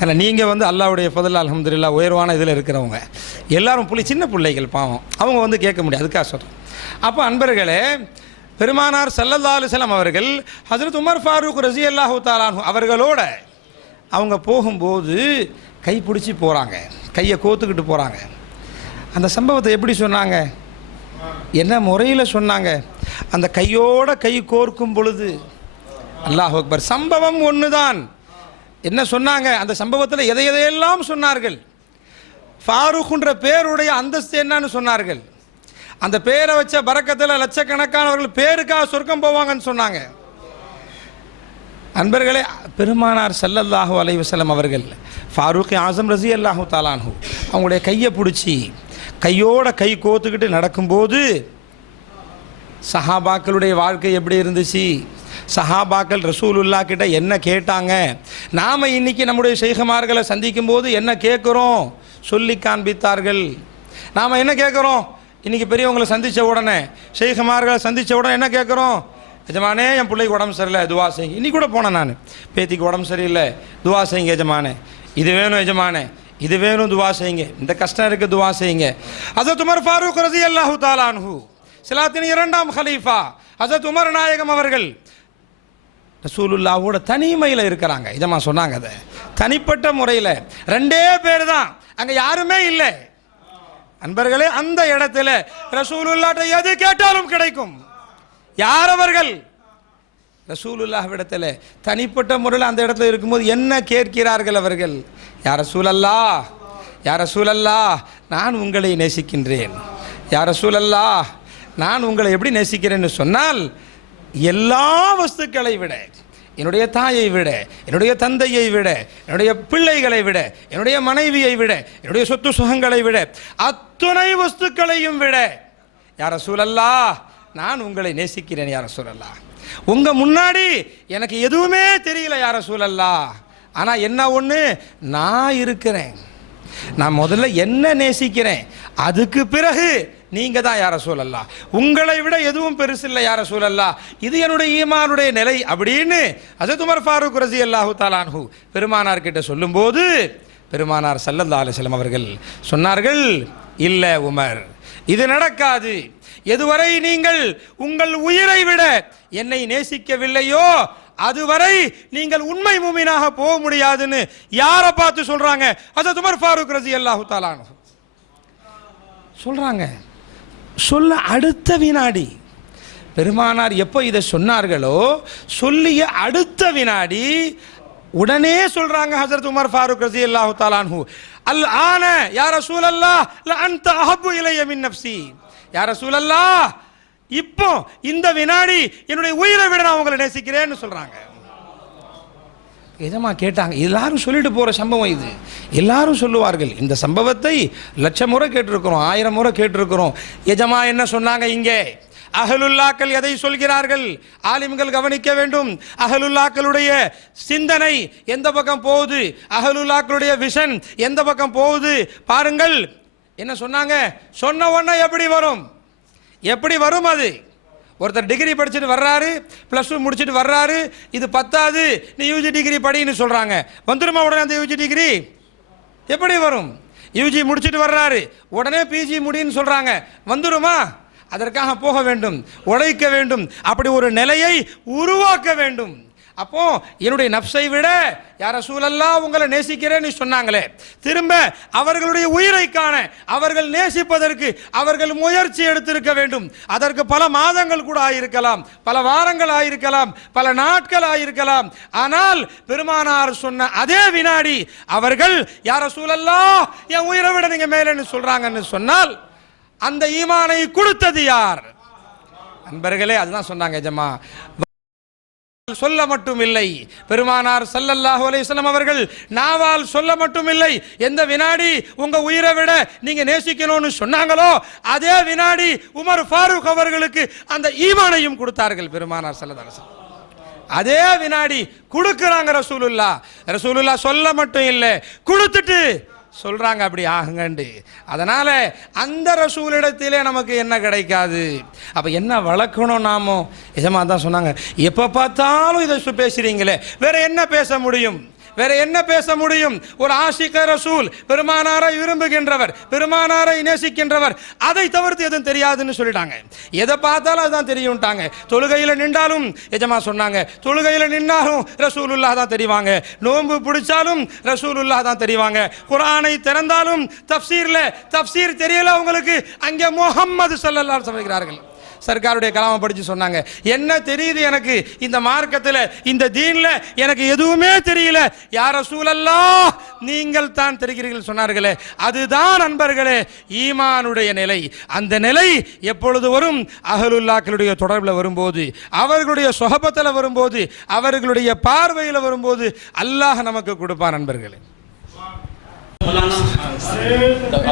ஏன்னா நீங்கள் அல்லாஹ்வுடைய ஃபضل அல்ஹம்துலில்லாஹ் உயர்வான இதில் இருக்கிறவங்க எல்லாரும் சின்ன பிள்ளைகள் பாவம், அவங்க கேட்க முடியாது, அதுக்காக சொல்கிறேன். அப்போ அன்பர்களே, பெருமானார் ஸல்லல்லாஹு அலைஹி வஸல்லம் அவர்கள் ஹஸரத் உமர் ஃபாரூக் ரஸியல்லாஹு தஆலா அன்ஹு அவர்களோட அவங்க போகும்போது கை பிடிச்சி போகிறாங்க, கையை கோத்துக்கிட்டு போகிறாங்க. அந்த சம்பவத்தை எப்படி சொன்னாங்க, என்ன முறையில் சொன்னாங்க? அந்த கையோட கை கோர்க்கும் பொழுது அல்லாஹ் அக்பர், சம்பவம் ஒன்று தான். என்ன சொன்னாங்க அந்த சம்பவத்தில்? எதையெல்லாம் சொன்னார்கள்? ஃபாரூக்ன்ற பேருடைய அந்தஸ்து என்னன்னு சொன்னார்கள். அந்த பேரை வச்ச பரக்கத்தில் லட்சக்கணக்கானவர்கள் பேருக்காக சொர்க்கம் போவாங்கன்னு சொன்னாங்க. அன்பர்களே, பெருமானார் ஸல்லல்லாஹு அலைஹி வஸல்லம் அவர்கள் ஃபாரூக் ஆஸம் ரஸியல்லாஹு தஆலா அன்ஹு அவங்களுடைய கையை பிடிச்சி கையோட கை கோத்துக்கிட்டு நடக்கும்போது சஹாபாக்களுடைய வாழ்க்கை எப்படி இருந்துச்சு? சஹாபாக்கள் ரசூலுல்லாஹ் கிட்ட என்ன கேட்டாங்க? நாம் இன்னைக்கு நம்முடைய ஷைഖமார்களை சந்திக்கும் போது என்ன கேட்குறோம்? சொல்லி காண்பித்தார்கள். நாம் என்ன கேட்குறோம்? இன்றைக்கி பெரியவங்களை சந்தித்த உடனே, ஷைഖமார்களை சந்தித்த உடனே என்ன கேட்குறோம்? எஜமானே, என் பிள்ளைக்கு உடம்பு சரியில்லை, துவா செய்யுங்க. இன்னைக்கு கூட போனேன் நான், பேத்திக்கு உடம்பு சரியில்லை, துவா செய்யுங்க எஜமானே. இது வேணும் எஜமானே, இது வேணும், துவா செய்யுங்க. இந்த கஷ்டம் இருக்குது, துவா செய்யுங்க. ஹஸரத் உமர் ஃபாரூக் ரஸியல்லாஹு தஆலா அன்ஹு இஸ்லாத்தின் 2ஆம் ஹலீஃபா ஹஸரத் உமர் நாயகம் அவர்கள் ரசூலுல்லாஹ்வோட தனிமையில் இருக்கிறாங்க. இதமா சொன்னாங்க, அதை தனிப்பட்ட முறையில் 2 பேர் தான், அங்கே யாருமே இல்லை. அன்பர்களே, அந்த இடத்துல ரசூலுல்லாஹ்ட்ட எது கேட்டாலும் கிடைக்கும். யார் அவர்கள்? ரசூலுல்லாஹ்விடத்தில் தனிப்பட்ட முறையில் அந்த இடத்துல இருக்கும்போது என்ன கேட்கிறார்கள் அவர்கள்? யா ரசூலல்லாஹ், யா ரசூலல்லாஹ், நான் உங்களை நேசிக்கின்றேன். யா ரசூலல்லாஹ், நான் உங்களை எப்படி நேசிக்கிறேன்னு சொன்னால், எல்லா வஸ்துக்களை விட, என்னுடைய தாயை விட, என்னுடைய தந்தையை விட, என்னுடைய பிள்ளைகளை விட, என்னுடைய மனைவியை விட, என்னுடைய சொத்து சுகங்களை விட, அத்துணை வஸ்துக்களையும் விட, யா ரசூலல்லாஹ், நான் உங்களை நேசிக்கிறேன். யா ரசூலல்லாஹ், உங்கள் முன்னாடி எனக்கு எதுவுமே தெரியல யா ரசூலல்லாஹ். ஆனால் என்ன ஒன்று, நான் இருக்கிறேன். நான் முதல்ல என்ன நேசிக்கிறேன், அதுக்கு பிறகு நீங்கள் தான் யார் ரசூலல்லாஹ், உங்களை விட எதுவும் பெருசில்லை யார் ரசூலல்லாஹ், இது என்னுடைய ஈமானுடைய நிலை அப்படின்னு ஹஜ்ரத் உமர் ஃபாரூக் ரலியல்லாஹு தஆலா அன்ஹு பெருமானார் கிட்ட சொல்லும்போது பெருமானார் ஸல்லல்லாஹு அலைஹி வஸல்லம் அவர்கள் சொன்னார்கள், இல்லை உமர், இது நடக்காது. எதுவரை நீங்கள் உங்கள் உயிரை விட என்னை நேசிக்கவில்லையோ அதுவரை நீங்கள் உண்மை மூமினாக போக முடியாதுன்னு யாரை பார்த்து சொல்றாங்க? ஹஜ்ரத் உமர் ஃபாரூக் ரலியல்லாஹு தஆலா அன்ஹு சொல்றாங்க. சொல்ல அடுத்த வினாடி பெருமானார் எப்போ இதை சொன்னார்களோ சொல்லிய அடுத்த வினாடி உடனே சொல்றாங்க ஹஜ்ரத் உமர் ஃபாரூக் ரலியல்லாஹு தஆலா அன்ஹு, அல் ஆன யா ரசூலல்லாஹ் ல அன்த அஹப்பு இலைய மின் நஃப்ஸி, யா ரசூலல்லாஹ் இப்போ இந்த வினாடி என்னுடைய உயிரை விட நான் உங்களை நேசிக்கிறேன்னு சொல்றாங்க. எஜமா கேட்டாங்க, எல்லாரும் சொல்லிட்டு போற சம்பவம் இது, எல்லாரும் சொல்லுவார்கள். இந்த சம்பவத்தை லட்சம் முறை கேட்டிருக்கிறோம், 1000 முறை கேட்டிருக்கிறோம். எஜமா என்ன சொன்னாங்க இங்கே? அஹலுல்லாக்கள் எதை சொல்கிறார்கள்? ஆலிம்கள் கவனிக்க வேண்டும். அஹலுல்லாக்களுடைய சிந்தனை எந்த பக்கம் போகுது, அஹலுல்லாக்களுடைய விஷன் எந்த பக்கம் போகுது பாருங்கள். என்ன சொன்னாங்க? சொன்ன உடனே எப்படி வரும்? எப்படி வரும்? அது ஒருத்தர் டிகிரி படிச்சுட்டு வர்றாரு, +2 முடிச்சுட்டு வர்றாரு, இது பத்தாது நீ யூஜி டிகிரி படின்னு சொல்றாங்க, வந்துருமா உடனே அந்த யூஜி டிகிரி? எப்படி வரும்? யூஜி முடிச்சுட்டு வர்றாரு, உடனே பிஜி முடின்னு சொல்றாங்க, வந்துருமா? அதற்காக போக வேண்டும், உழைக்க வேண்டும், அப்படி ஒரு நிலையை உருவாக்க வேண்டும். அப்போ என்னுடைய நஃப்ஸை விட யா ரசூலல்லாஹ் உங்களை நேசிக்கிறேன்னு சொன்னாங்களே, திரும்ப அவர்களுடைய உயிரை காண அவர்கள் நேசிப்பதற்கு அவர்கள் முயற்சி எடுத்திருக்க வேண்டும். அதற்கு பல மாதங்கள் கூட ஆயிருக்கலாம், பல வாரங்கள் ஆயிருக்கலாம், பல நாட்கள் ஆயிருக்கலாம். ஆனால் பெருமானார் சொன்ன அதே வினாடி அவர்கள் யா ரசூலல்லாஹ் என் உயிரை விட நீங்க மேலேன்னு சொல்றாங்கன்னு சொன்னால் அந்த ஈமானை கொடுத்தது யார்? நண்பர்களே, அதுதான் சொன்னாங்க ஜமா. சொல்ல மட்டும் இல்லை, பெருமானார் ஸல்லல்லாஹு அலைஹி வஸல்லம் அவர்கள் நாவால் சொல்ல மட்டும் இல்லை, எந்த வினாடி உங்க உயிரை விட நீங்க நேசிக்கணும்னு சொன்னாங்களோ அதே வினாடி உமர் ஃபாரூக் அவர்களுக்கு அந்த ஈமானையும் கொடுத்தார்கள் பெருமானார் ஸல்லல்லாஹு அலைஹி வஸல்லம். அதே வினாடி கொடுக்கறாங்க ரசூலுல்லாஹ். ரசூலுல்லாஹ் சொல்ல மட்டும் இல்லை, கொடுத்துட்டு சொல்றாங்க அப்படி ஆகுங்கண்டு. அதனால அந்த ரசூலிடத்திலே நமக்கு என்ன கிடைக்காது? அப்ப என்ன வளர்க்கணும் நாமோ? எஜமா தான் சொன்னாங்க, எப்ப பார்த்தாலும் இதை பேசுறீங்களே, வேற என்ன பேச முடியும்? வேற என்ன பேச முடியும்? ஒரு ஆஷிக ரசூல், பெருமானாரை விரும்புகின்றவர், பெருமானாரை நேசிக்கின்றவர், அதை தவிர்த்து எதுவும் தெரியாதுன்னு சொல்லிட்டாங்க. எதை பார்த்தாலும் அதுதான் தெரியும்ட்டாங்க. தொழுகையில் நின்றாலும் எஜமா சொன்னாங்க, தொழுகையில் நின்றாலும் ரசூலுல்லாஹ் தான் தெரிவாங்க, நோன்பு பிடிச்சாலும் ரசூலுல்லாஹ் தான் தெரிவாங்க, குர்ஆனை திறந்தாலும் தஃப்சீர் தெரியல உங்களுக்கு, அங்கே முஹம்மது ஸல்லல்லாஹு அலைஹி வஸல்லம் சொல்கிறார்கள். சர்க்காருடைய கலாமை படிச்சு சொன்னாங்க, என்ன தெரியுது எனக்கு இந்த மார்க்கத்தில், இந்த தீன்ல எனக்கு எதுவுமே தெரியல, யா ரசூலல்லாஹ் நீங்கள் தான் தெரிகிறீர்கள் சொன்னார்களே, அதுதான் நண்பர்களே ஈமானுடைய நிலை. அந்த நிலை எப்பொழுது வரும்? அஹலுல்லாக்களுடைய தொடர்பில் வரும்போது, அவர்களுடைய சொஹபத்தில் வரும்போது, அவர்களுடைய பார்வையில் வரும்போது அல்லாஹ் நமக்கு கொடுப்பான் நண்பர்களே.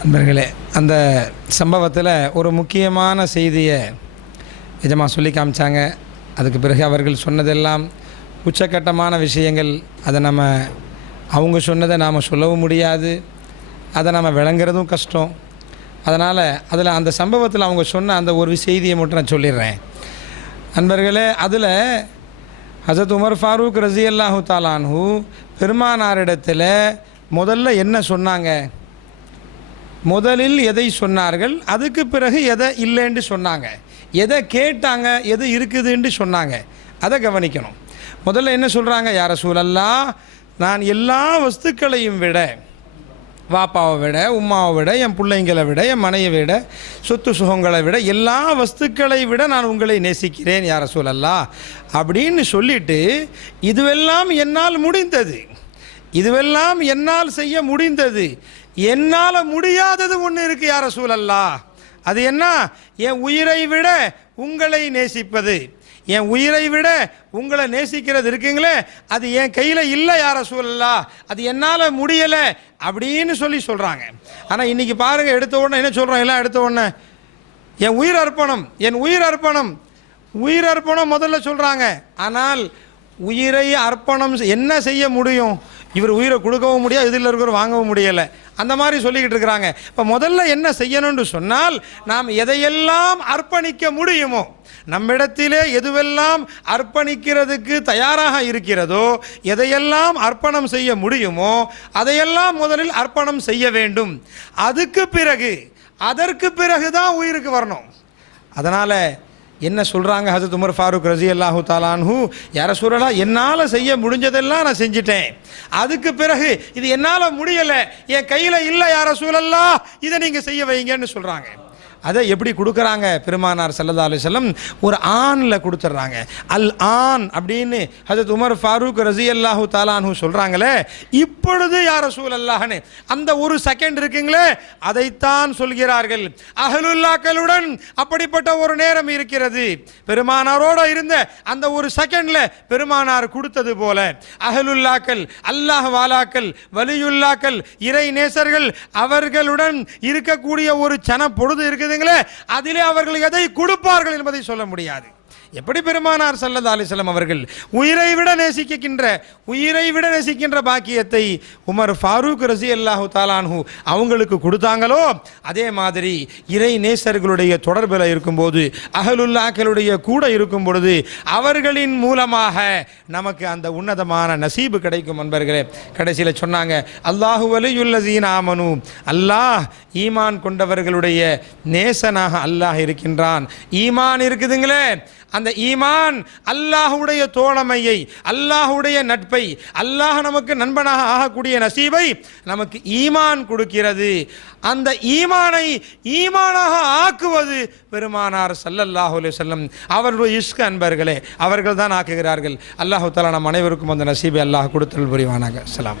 நண்பர்களே, அந்த சம்பவத்தில் ஒரு முக்கியமான செய்தியை எஜமா சொல்லி காமிச்சாங்க. அதுக்கு பிறகு அவர்கள் சொன்னதெல்லாம் உச்சக்கட்டமான விஷயங்கள். அதை அவங்க சொன்னதை நாம் சொல்லவும் முடியாது, அதை நம்ம விளங்குறதும் கஷ்டம். அதனால் அதில் அந்த சம்பவத்தில் அவங்க சொன்ன அந்த ஒரு செய்தியை மட்டும் நான் சொல்லிடுறேன் நண்பர்களே. அதில் ஹஜ்ரத் உமர் ஃபாரூக் ரலியல்லாஹு தஆலா அன்ஹு பெருமானாரிடத்தில் முதல்ல என்ன சொன்னாங்க? முதலில் எதை சொன்னார்கள், அதுக்கு பிறகு எதை இல்லைன்னு சொன்னாங்க, எதை கேட்டாங்க, எது இருக்குதுன்னு சொன்னாங்க, அதை கவனிக்கணும். முதல்ல என்ன சொல்கிறாங்க? யா ரசூலல்லாஹ், நான் எல்லா வஸ்துக்களையும் விட, வாப்பாவை விட, உம்மாவை விட, என் பிள்ளைங்களை விட, என் மனையை விட, சொத்து சுகங்களை விட, எல்லா வஸ்துக்களை விட நான் உங்களை நேசிக்கிறேன் யா ரசூலல்லாஹ் அப்படின்னு சொல்லிட்டு, இதுவெல்லாம் என்னால் முடிந்தது, இதுவெல்லாம் என்னால் செய்ய முடிந்தது, என்னால் முடியாதது ஒன்று இருக்கு யா ரசூலல்லாஹ். அது என்ன? என் உயிரை விட உங்களை நேசிப்பது, என் உயிரை விட உங்களை நேசிக்கிறது இருக்குங்களே, அது என் கையில் இல்லை யா ரசூலல்லாஹ், அது என்னால் முடியலை அப்படின்னு சொல்கிறாங்க. ஆனால் இன்றைக்கி பாருங்கள், எடுத்த உடனே என்ன சொல்கிறோம்? எல்லாம் எடுத்த உடனே என் உயிர் அர்ப்பணம், என் உயிர் அர்ப்பணம். உயிர் அர்ப்பணம் முதல்ல சொல்கிறாங்க. ஆனால் உயிரை அர்ப்பணம் என்ன செய்ய முடியும்? இவர் உயிரை கொடுக்கவும் முடியாது, இதில் இருக்கிற வாங்கவும் முடியலை, அந்த மாதிரி சொல்லிக்கிட்டு இருக்கிறாங்க. இப்போ முதல்ல என்ன செய்யணும்னு சொன்னால், நாம் எதையெல்லாம் அர்ப்பணிக்க முடியுமோ, நம்மிடத்திலே எதுவெல்லாம் அர்ப்பணிக்கிறதுக்கு தயாராக இருக்கிறதோ, எதையெல்லாம் அர்ப்பணம் செய்ய முடியுமோ அதையெல்லாம் முதலில் அர்ப்பணம் செய்ய வேண்டும். அதற்கு பிறகு தான் உயிருக்கு வரணும். அதனால் என்ன சொல்கிறாங்க ஹஜரத் உமர் ஃபாரூக் ரஸியல்லாஹு தஆலா அன்ஹு, யா ரசூலல்லாஹ், என்னால் செய்ய முடிஞ்சதெல்லாம் நான் செஞ்சிட்டேன், அதுக்கு பிறகு இது என்னால் முடியலை, என் கையில் இல்லை யா ரசூலல்லாஹ், இதை நீங்கள் செய்ய வைங்கன்னு சொல்கிறாங்க. அதை எப்படி கொடுக்குறாங்க? பெருமானார் ஸல்லல்லாஹு அலைஹி வஸல்லம் ஒரு ஆனில் கொடுத்துட்றாங்க. அல் ஆன் அப்படின்னு ஹஜரத் உமர் ஃபாரூக் ரஸியல்லாஹு தஆலா அன்ஹு சொல்கிறாங்களே, இப்பொழுது யா ரசூலல்லாஹ்னு அந்த ஒரு செகண்ட் இருக்குங்களே, அதைத்தான் சொல்கிறார்கள். அஹ்லுல்லாக்களுடன் அப்படிப்பட்ட ஒரு நேரம் இருக்கிறது. பெருமானாரோடு இருந்த அந்த ஒரு செகண்டில் பெருமானார் கொடுத்தது போல அஹ்லுல்லாக்கள், அல்லாஹ் வாலாக்கள், வலியுல்லாக்கள், இறை நேசர்கள் அவர்களுடன் இருக்கக்கூடிய ஒரு சன பொழுது இருக்குது, அதிலே அவர்கள் எதை கொடுப்பார்கள் என்பதை சொல்ல முடியாது. எப்படி பெருமானார் ஸல்லல்லாஹு அலைஹி வஸல்லம் அவர்கள் உயிரை விட நேசிக்கின்ற பாக்கியத்தை உமர் ஃபாரூக் ரஸியல்லாஹு தஆலா அன்ஹு அவங்களுக்கு கொடுத்தாங்களோ, அதே மாதிரி இறை நேசர்களுடைய தொடர்பில் இருக்கும்போது, அஹ்லுல்லாக்களுடைய கூட இருக்கும் பொழுது அவர்களின் மூலமாக நமக்கு அந்த உன்னதமான நசீபு கிடைக்கும். நண்பர்களே, கடைசியில் சொன்னாங்க, அல்லாஹு வலியுல்லஸீன ஆமனு, அல்லாஹ் ஈமான் கொண்டவர்களுடைய நேசனாக அல்லாஹ் இருக்கின்றான். ஈமான் இருக்குதுங்களே, அந்த ஈமான் அல்லாஹ்வுடைய தோழமையை, அல்லாஹ்வுடைய நட்பை, அல்லாஹ் நமக்கு நண்பனாக ஆகக்கூடிய நசீபை நமக்கு ஈமான் கொடுக்கிறது. அந்த ஈமானை ஈமானாக ஆக்குவது பெருமானார் ஸல்லல்லாஹு அலைஹி வஸல்லம் அவருடைய இஷ்க். அன்பர்களே, அவர்கள் தான் ஆக்குகிறார்கள். அல்லாஹ் தஆலா நம் அனைவருக்கும் அந்த நசீபை அல்லாஹ் கொடுத்தல் புரிவானாக. ஸலாம்.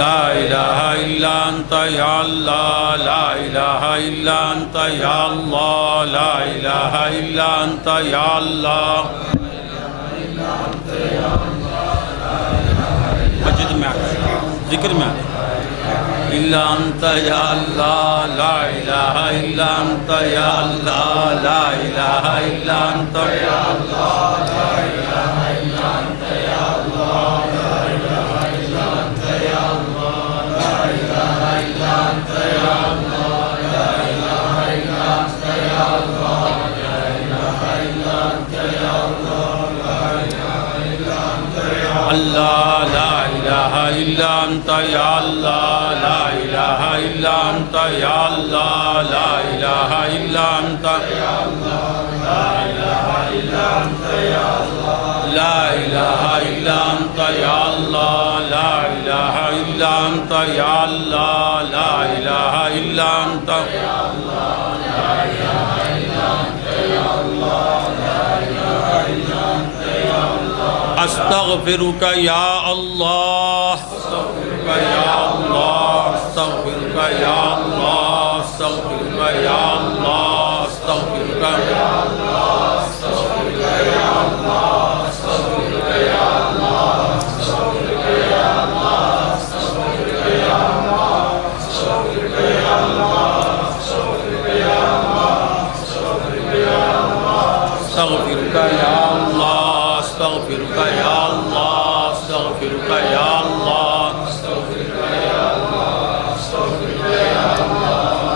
لا إله إلا أنت يا الله، لا إله إلا أنت يا الله، لا إله إلا أنت يا الله. مسجد میں ذکر میں إلا أنت يا الله، لا إله إلا أنت يا الله، لا إله إلا أنت يا الله، لا إله إلا أنت يا الله، لا إله إلا أنت يا الله، لا إله إلا أنت يا الله، لا إله إلا أنت يا الله، لا إله إلا أنت يا الله، لا إله إلا أنت يا الله، لا إله إلا أنت يا الله، لا إله إلا أنت يا الله، لا إله إلا أنت يا الله، لا إله إلا أنت يا الله، لا إله إلا أنت يا الله، لا إله إلا أنت يا الله، لا إله إلا أنت يا الله، لا إله إلا أنت يا الله، لا إله إلا أنت يا الله. أستغفرك يا الله، أستغفرك يا الله، أستغفرك يا الله، أستغفرك يا الله، أستغفرك يا الله، أستغفرك يا الله، أستغفرك يا الله، أستغفرك يا الله، أستغفرك يا الله، أستغفرك يا الله، أستغفرك يا الله، أستغفرك يا الله، أستغفرك يا الله، أستغفرك يا الله، أستغفرك يا الله، أستغفرك يا الله، أستغفرك يا الله.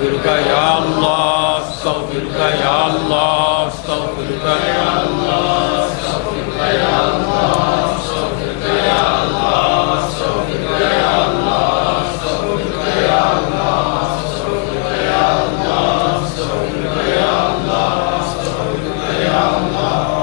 استغفرك یا اللہ استغفرك یا اللہ استغفرك یا اللہ استغفرك یا اللہ استغفرك یا اللہ استغفرك یا اللہ استغفرك یا اللہ استغفرك یا اللہ استغفرك یا اللہ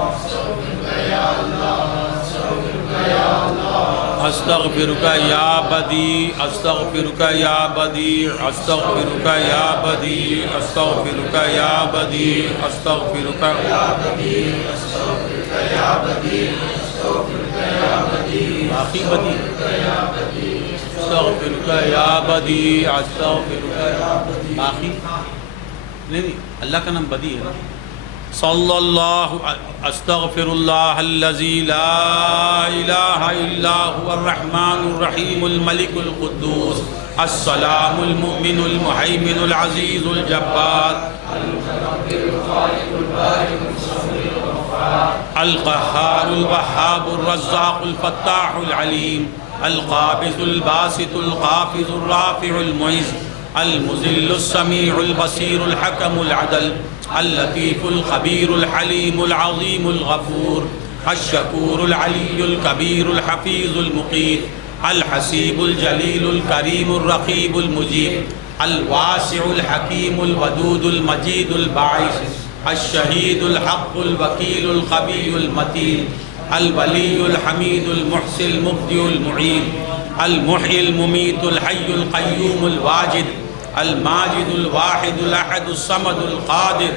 استغفرك یا اللہ استغفرك یا اللہ استغفرك یا اللہ استغفرك یا بدیع استغفرك یا بدیع استغفرك یا بدیع استغفرك یا بدیع استغفرك یا بدیع استغفرك یا بدیع استغفرك یا بدیع باقی بدیع استغفرك یا بدیع استغفرك یا بدیع باقی نہیں اللہ کا نام بدیع ہے صلی اللہ استغفر اللہ الذی لا الہ الا هو الرحمن الرحیم الملک القدوس السلام المؤمن المہیمن العزیز الجبار القہار الوہاب الرزاق الفتاح العلیم القابض الباسط القافض الرافع المعز المذل السمیع البصیر الحکم العدل اللطیف الخبیر الحلیم العظیم الغفور الشکور العلی الکبیر الحفیظ المقیت الحسیب الجلیل الکریم الرقیب المجیب الواسع الحکیم الودود المجید الباعث الشہید الحق الوکیل الخبیر المتین الولی الحمید المحصی المبدع المعید المحیی الممیت الحی القیوم الواجد الماجد الواحد الاحد الصمد القادر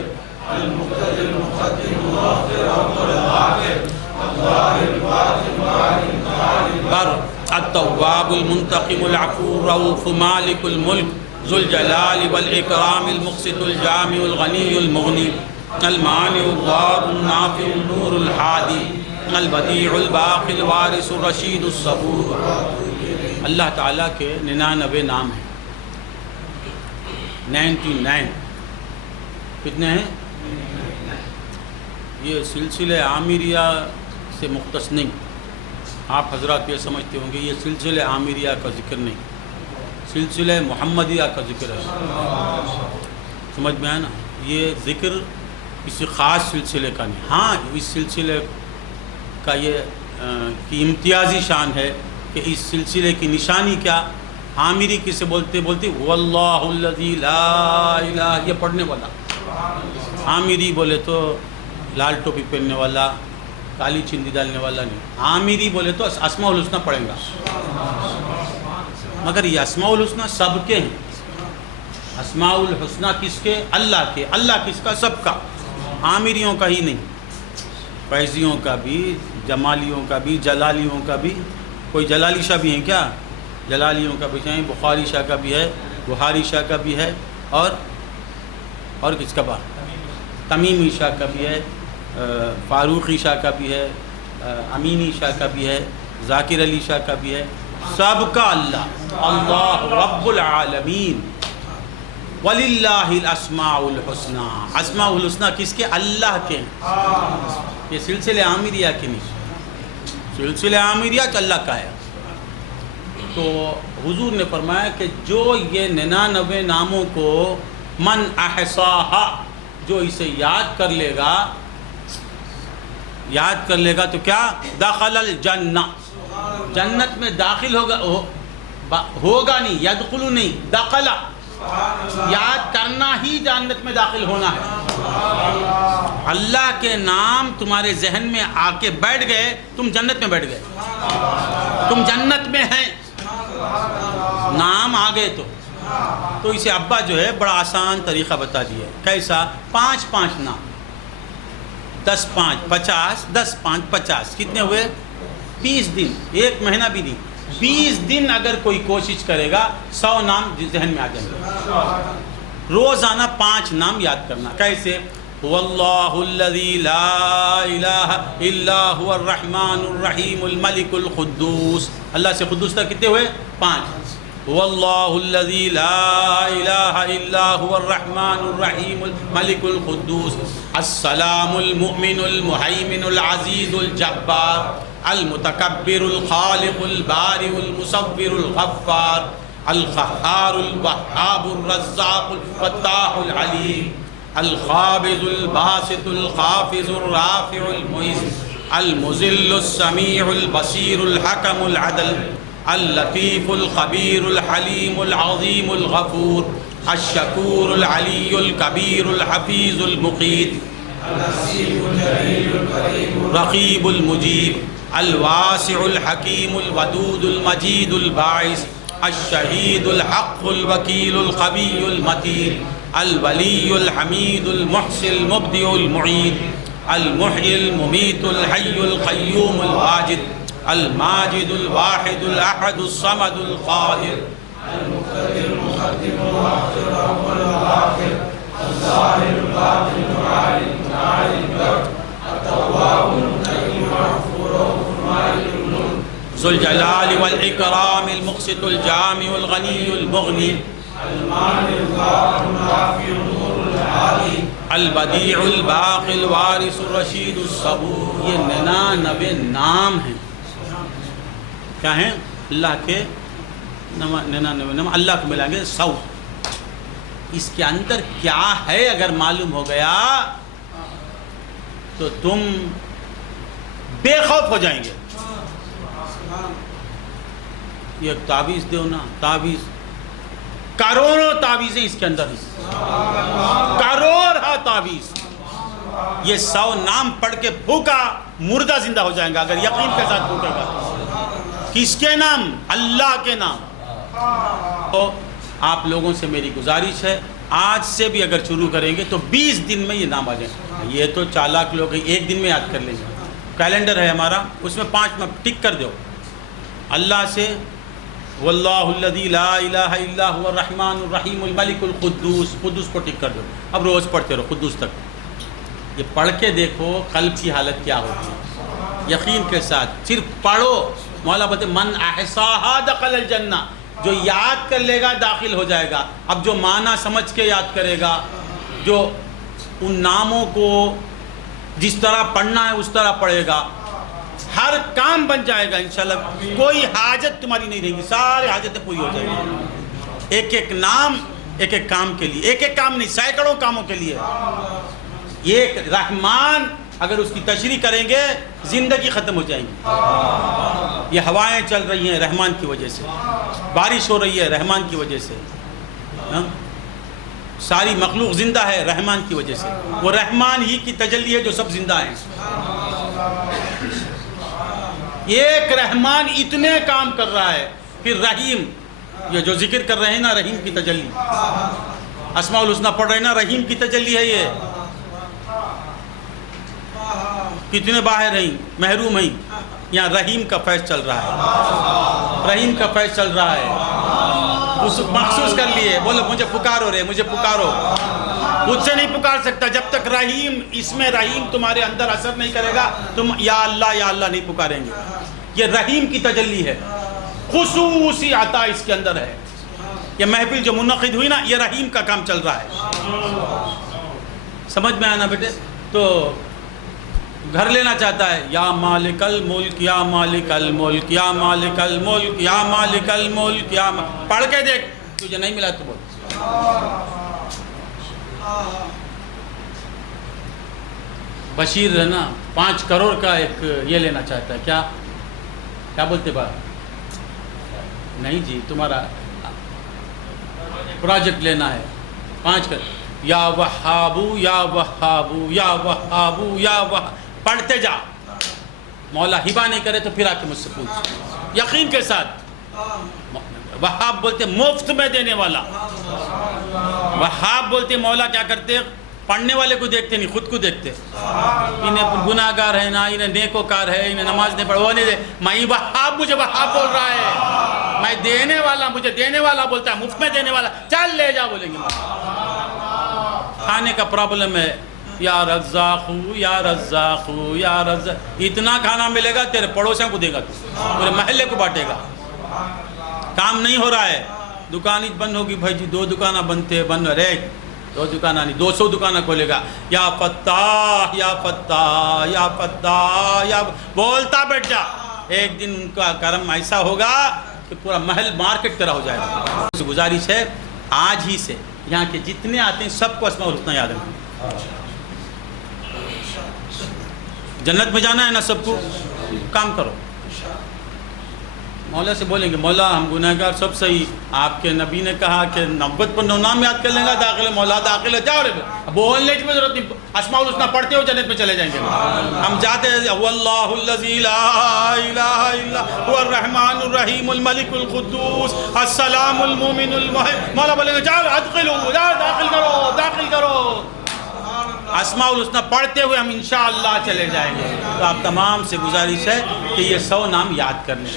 المقتدر المقدم المؤخر الاول الاخر الظاهر الباطن البر التواب المنتقم العفو الرؤوف مالك الملك ذو الجلال والاكرام المقسط الجامع الغني المغني المانع الضار النافع النور الهادي البديع الباقي الوارث الرشيد الصبور اللہ تعالیٰ کے 99 نام ہیں 99 کتنے ہیں یہ سلسلہ عامریہ سے مختص نہیں آپ حضرات یہ سمجھتے ہوں گے یہ سلسلہ عامریہ کا ذکر نہیں سلسلہ محمدیہ کا ذکر ہے سمجھ میں آیا نا یہ ذکر کسی خاص سلسلے کا نہیں ہاں اس سلسلے کا یہ کی امتیازی شان ہے کہ اس سلسلے کی نشانی کیا عامری کسے بولتے واللہ الذی لا الہ یہ پڑھنے والا عامری بولے تو لال ٹوپی پہننے والا کالی چندی ڈالنے والا نہیں عامری بولے تو اسماء الحسنہ پڑھیں گا مگر یہ اسماء الحسنہ سب کے ہیں اسماء الحسنہ کس کے اللہ کے اللہ کس کا سب کا عامریوں کا ہی نہیں فیضیوں کا بھی جمالیوں کا بھی جلالیوں کا بھی کوئی جلالی شاہ بھی ہیں کیا جلالیوں کا بھی ہیں بخاری شاہ کا بھی ہے بخاری شاہ کا بھی ہے اور کس کا بات تمیمی شاہ کا بھی ہے فاروقی شاہ کا بھی ہے امینی شاہ کا بھی ہے ذاکر علی شاہ کا بھی ہے سب کا اللہ اللہ رب العالمین وَلِلَّهِ الْأَسْمَاءُ الْحُسْنَى اسماء الحسنہ کس کے اللہ کے یہ سلسلہ عامریہ کے نہیں سلسلہ عامریہ تو اللہ کا ہے تو حضور نے فرمایا کہ جو یہ 99 ناموں کو من احصاہا جو اسے یاد کر لے گا تو کیا دخل الجنہ جنت میں داخل ہوگا نہیں یدخل نہیں دخل یاد کرنا ہی جنت میں داخل ہونا ہے اللہ کے نام تمہارے ذہن میں آ کے بیٹھ گئے تم جنت میں بیٹھ گئے تم جنت میں ہیں نام آ گئے تو اسے ابا جو ہے بڑا آسان طریقہ بتا دیا کیسا 5 نام 10 5 50 10 5 50 کتنے ہوئے 20 دن ایک مہینہ بھی نہیں 20 دن اگر کوئی کوشش کرے گا 100 نام ذہن میں آ جائیں گے روزانہ 5 نام یاد کرنا کیسے واللہ الذی لا الہ الا هو الرحمن الرحیم الملک القدوس اللہ سے قدوس تک کتنے ہوئے 5 واللہ الذی لا الہ الا هو الرحمن الرحیم الملک القدوس السلام المؤمن المہیمن العزیز الجبار المتکبر الخالق البارئ المصور الغفار القهار الوهاب الرزاق الفتاح العليم القابض الباسط الخافض الرافع المعز المذل السميع البصير الحكم العدل اللطيف الخبير الحليم العظيم الغفور الشكور العلي الكبير الحفيظ المقيت رقيب المجيب الواسع الحكيم الودود المجيد الباعث الشهيد الحق الوكيل القوي المتين الولي الحميد المحسن المبدع المعيد المحيي المميت الحي القيوم الواجد الماجد الواحد الأحد الصمد القاهر المقتدر المقدم المؤخر الأول والآخر الظاهر الباطن المعالي المتعالي البر التواب المنعم المغفور المالك الملك ذو الجلال والإكرام المقسط الجامع الغني المغني المانع الظاهر النافع النور العالي البدیع الباقی الوارث الرشید الصبور. یہ 99 نام ہیں. کیا ہیں؟ اللہ کے 99 نام اللہ کو ملائیں گے 100. اس کے اندر کیا ہے اگر معلوم ہو گیا تو تم بے خوف ہو جائیں گے. یہ تعویذ دو نا، تعویذ کروڑوں تعویذیں اس کے اندر ہیں، کروڑ تعویذ. یہ 100 نام پڑھ کے پھونکا مردہ زندہ ہو جائیں گا اگر یقین کے ساتھ پھونکے گا. کس کے نام؟ اللہ کے نام. تو آپ لوگوں سے میری گزارش ہے، آج سے بھی اگر شروع کریں گے تو 20 دن میں یہ نام آ جائیں. یہ تو چالاک لوگ ہیں، ایک دن میں یاد کر لیں گے. کیلنڈر ہے ہمارا، اس میں 5 میں ٹک کر دو. اللہ سے واللہ الذی لا الہ الا هو الرحمن الرحیم الملک القدوس، قدوس کو ٹک کر دو. اب روز پڑھتے رہو قدوس تک. یہ پڑھ کے دیکھو قلب کی حالت کیا ہوتی ہے. یقین کے ساتھ صرف پڑھو. مولا بولتے من احصاها دخل الجنہ، جو یاد کر لے گا داخل ہو جائے گا. اب جو معنی سمجھ کے یاد کرے گا، جو ان ناموں کو جس طرح پڑھنا ہے اس طرح پڑھے گا، ہر کام بن جائے گا انشاءاللہ. کوئی حاجت تمہاری نہیں رہے گی، سارے حاجتیں پوری ہو جائیں گی. ایک ایک نام ایک ایک کام کے لیے، ایک ایک کام نہیں، سینکڑوں کاموں کے لیے. ایک رحمان اگر اس کی تشریح کریں گے زندگی ختم ہو جائیں گی. یہ ہوائیں چل رہی ہیں رحمان کی وجہ سے، بارش ہو رہی ہے رحمان کی وجہ سے، ساری مخلوق زندہ ہے رحمان کی وجہ سے. وہ رحمان ہی کی تجلی ہے جو سب زندہ ہیں. ایک رحمان اتنے کام کر رہا ہے. پھر رحیم، یہ جو ذکر کر رہے ہیں نا، رحیم کی تجلی. اسماء الحسنی پڑھ رہے ہیں نا، رحیم کی تجلی ہے. یہ کتنے باہر ہیں، محروم ہیں، یہاں رحیم کا فیض چل رہا ہے. رحیم کا فیض چل رہا ہے. اس محسوس کر لیے، بولو مجھے پکارو رے، مجھے پکارو. خود سے نہیں پکار سکتا جب تک رحیم، اس میں رحیم تمہارے اندر اثر نہیں کرے گا، تم یا اللہ نہیں پکاریں گے. یہ رحیم کی تجلی ہے، خصوصی عطا اس کے اندر ہے. یہ محفل جو منعقد ہوئی نا، یہ رحیم کا کام چل رہا ہے. سمجھ میں آنا بیٹے؟ تو گھر لینا چاہتا ہے، یا مالک الملک یا مالک الملک یا مالک الملک یا مالک الملک یا پڑھ کے دیکھ، تجھے نہیں ملا تو بول. بشیر ہے نا 5 کروڑ کا ایک یہ لینا چاہتا ہے. کیا بولتے بات؟ نہیں جی، تمہارا پروجیکٹ لینا ہے 5 کروڑ. یا وہابو یا وہابو یا وہابو یا وہابو پڑھتے جا. مولا ہبا نہیں کرے تو پھر آ کے مجھ سے پوچھ. یقین کے ساتھ وہاب بولتے مفت میں دینے والا. وہاب بولتے مولا کیا کرتے؟ پڑھنے والے کو دیکھتے نہیں، خود کو دیکھتے. انہیں گناہ گار ہے نا، انہیں نیکوکار ہے، انہیں نماز نہیں پڑھ، وہ نہیں دے. میں وہاب، مجھے وہاب بول رہا ہے. میں دینے والا، مجھے دینے والا بولتا ہے، مفت میں دینے والا. چل لے جا بولیں گے. کھانے کا پرابلم ہے، یا رزاق یا رزاق یا رزاق. اتنا کھانا ملے گا تیرے پڑوسیوں کو دے گا، پورے محلے کو بانٹے گا. کام نہیں ہو رہا ہے، دکان ہی بند ہوگی. بھائی جی 2 دکانیں بنتے بند رہے، 2 دکانیں نہیں 200 دکانیں کھولے گا. یا فتاح یا فتاح یا فتاح یا بولتا بیٹھ جا. ایک دن ان کا کرم ایسا ہوگا کہ پورا محل مارکیٹ طرح ہو جائے گا. گزارش ہے آج ہی سے یہاں کے جتنے آتے ہیں سب کو اسماء الحسنی یاد رکھنا. جنت میں جانا ہے نا سب کو, کام کرو. مولا سے بولیں گے مولا ہم گنہگار سب صحیح, آپ کے نبی نے کہا کہ 90 پر 9 نام یاد کر لیں گا داخل ہے, مولا داخل ہے, جاؤ رے بولنے کی ضرورت نہیں, اسماء الحسنی پڑھتے ہو جنت میں چلے جائیں گے. ہم جاتے ہیں واللہ الذی لا الہ الا هو الرحمن الرحیم الملک القدوس السلام المؤمن المہیمن, مولا بولیں گے جاؤ ادخلوا, جاؤ داخل کرو داخل کرو. اسماء الحسنی پڑھتے ہوئے ہم انشاءاللہ چلے جائیں گے. تو آپ تمام سے گزارش ہے کہ یہ 100 نام یاد کرنے.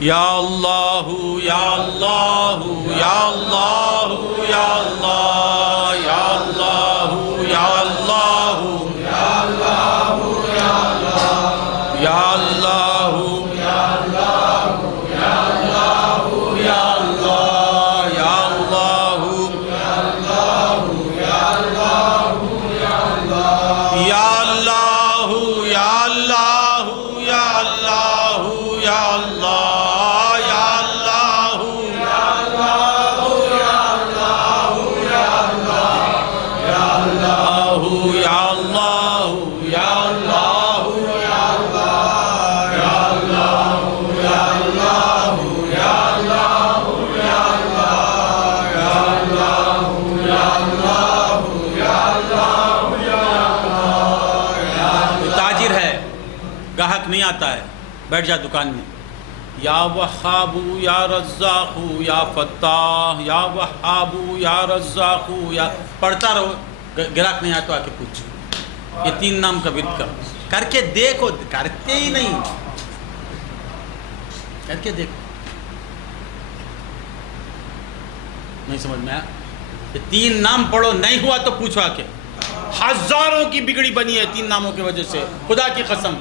یا اللہ یا اللہ یا اللہ یا اللہ یا اللہ یا اللہ یا اللہ یا اللہ نہیں آتا ہے, بیٹھ جا دکان میں, یا وہاب یا رزاق یا فتاح یا وہاب یا رزاق یا پڑھتا رہو. گراہک نہیں آیا تو آ کے پوچھ, یہ 3 نام کا ورد کر کے دیکھو. کرتے ہی نہیں, کر کے دیکھو, نہیں سمجھ میں آیا. یہ 3 نام پڑھو, نہیں ہوا تو پوچھو آ کے. ہزاروں کی بگڑی بنی ہے 3 ناموں کی وجہ سے, خدا کی قسم.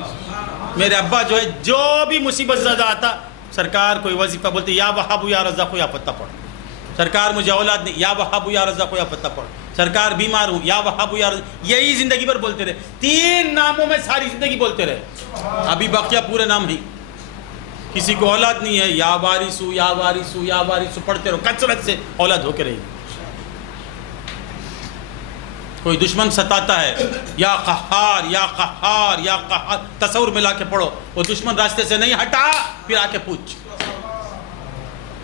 میرے ابا جو ہے جو بھی مصیبت زدہ آتا سرکار کوئی وظیفہ بولتے یا وہاب یا رزاق یا فتح پڑھ. سرکار مجھے اولاد نہیں, یا وہاب یا رزاق یا فتح پڑھ. سرکار بیمار ہوں, یا وہاب یا رزاق, یہی زندگی بھر بولتے رہے. 3 ناموں میں ساری زندگی بولتے رہے. ابھی بقیہ پورے نام ہی. کسی کو اولاد نہیں ہے, یا وارث یا وارث یا وارث پڑھتے رہو, کثرت سے اولاد ہو کے رہی. کوئی دشمن ستاتا ہے, یا قہار یا قہار یا قہار, تصور ملا کے پڑھو. وہ دشمن راستے سے نہیں ہٹا, پھر آ کے پوچھ.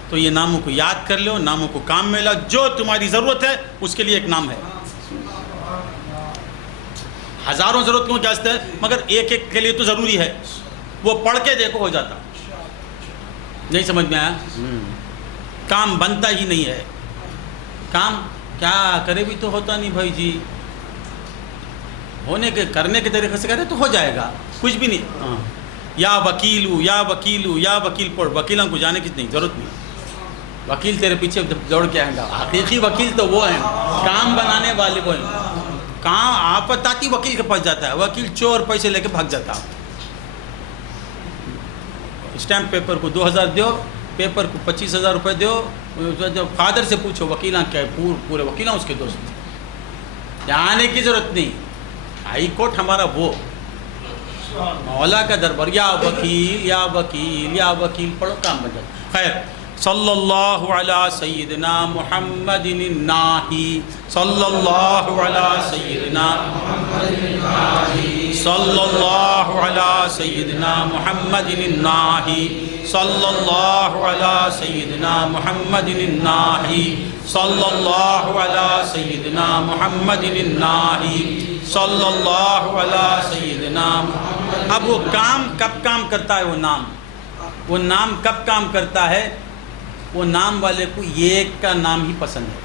تو یہ ناموں کو یاد کر لو, ناموں کو کام میں لاؤ. جو تمہاری ضرورت ہے اس کے لیے ایک نام ہے. ہزاروں ضرورتوں کے واسطے, مگر ایک ایک کے لیے تو ضروری ہے. وہ پڑھ کے دیکھو ہو جاتا. نہیں سمجھ میں آیا. کام بنتا ہی نہیں ہے. کام کیا کرے بھی تو ہوتا نہیں بھائی جی. ہونے کے کرنے کے طریقے سے کرے تو ہو جائے گا, کچھ بھی نہیں. یا وکیلو یا وکیلو یا وکیل پڑھ. وکیلوں کو جانے کی نہیں ضرورت نہیں. وکیل تیرے پیچھے دوڑ کے آئے گا. حقیقی وکیل تو وہ ہیں, کام بنانے والے وہ ہیں. کام آفت آتی وکیل کے پاس جاتا ہے. وکیل چور پیسے لے کے بھاگ جاتا. اسٹیمپ پیپر کو 2000 دو, پیپر کو 25,000 روپے دو. فادر سے پوچھو وکیلاں کیا ہے, پورے وکیلاں اس کے دوست. آنے کی ضرورت نہیں. ہائی کورٹ ہمارا وہ مولا کا دربار. یا وکیل یا وکیل یا وکیل پڑھو, کام بن جاتا. خیر, صلی اللہ علی سیدنا محمد الناہی, صلی اللہ علی سیدنا صلی اللہ علی سیدنا محمد الناہی, صلی اللہ علی سیدنا محمد الناہی, صلی اللہ علی سیدنا محمد الناہی, صلی اللہ علی سیدنا. اب وہ کام کب کام کرتا ہے؟ وہ نام کب کام کرتا ہے؟ وہ نام والے کو ایک کا نام ہی پسند ہے.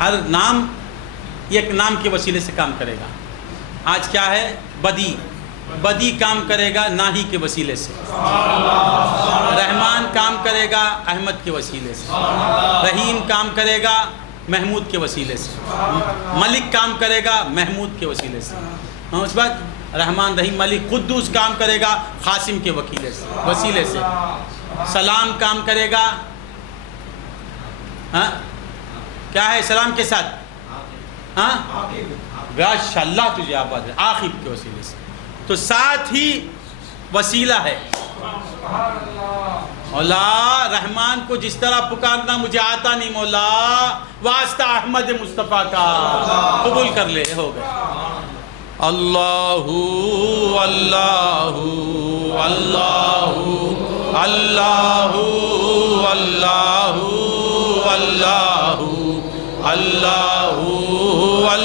ہر نام ایک نام کے وسیلے سے کام کرے گا. آج کیا ہے؟ بدی کام کرے گا ناہی کے وسیلے سے. رحمان کام کرے گا احمد کے وسیلے سے. رحیم کام کرے گا محمود کے وسیلے سے. ملک کام کرے گا محمود کے وسیلے سے. اس بعد رحمان رحیم ملک. قدوس کام کرے گا قاسم کے وسیلے سے. سلام کام کرے گا, کیا ہے سلام کے ساتھ؟ ماشاء اللہ تجھے آباد ہے, عاقب کے وسیلے سے. تو ساتھ ہی وسیلہ ہے. مولا رحمان کو جس طرح پکارنا مجھے آتا نہیں مولا، واسطہ احمد مصطفیٰ کا قبول کر لے. ہو گئے. اللہ اللہ اللہ اللہ اللہ اللہ اللہ اللہ اللہ اللہ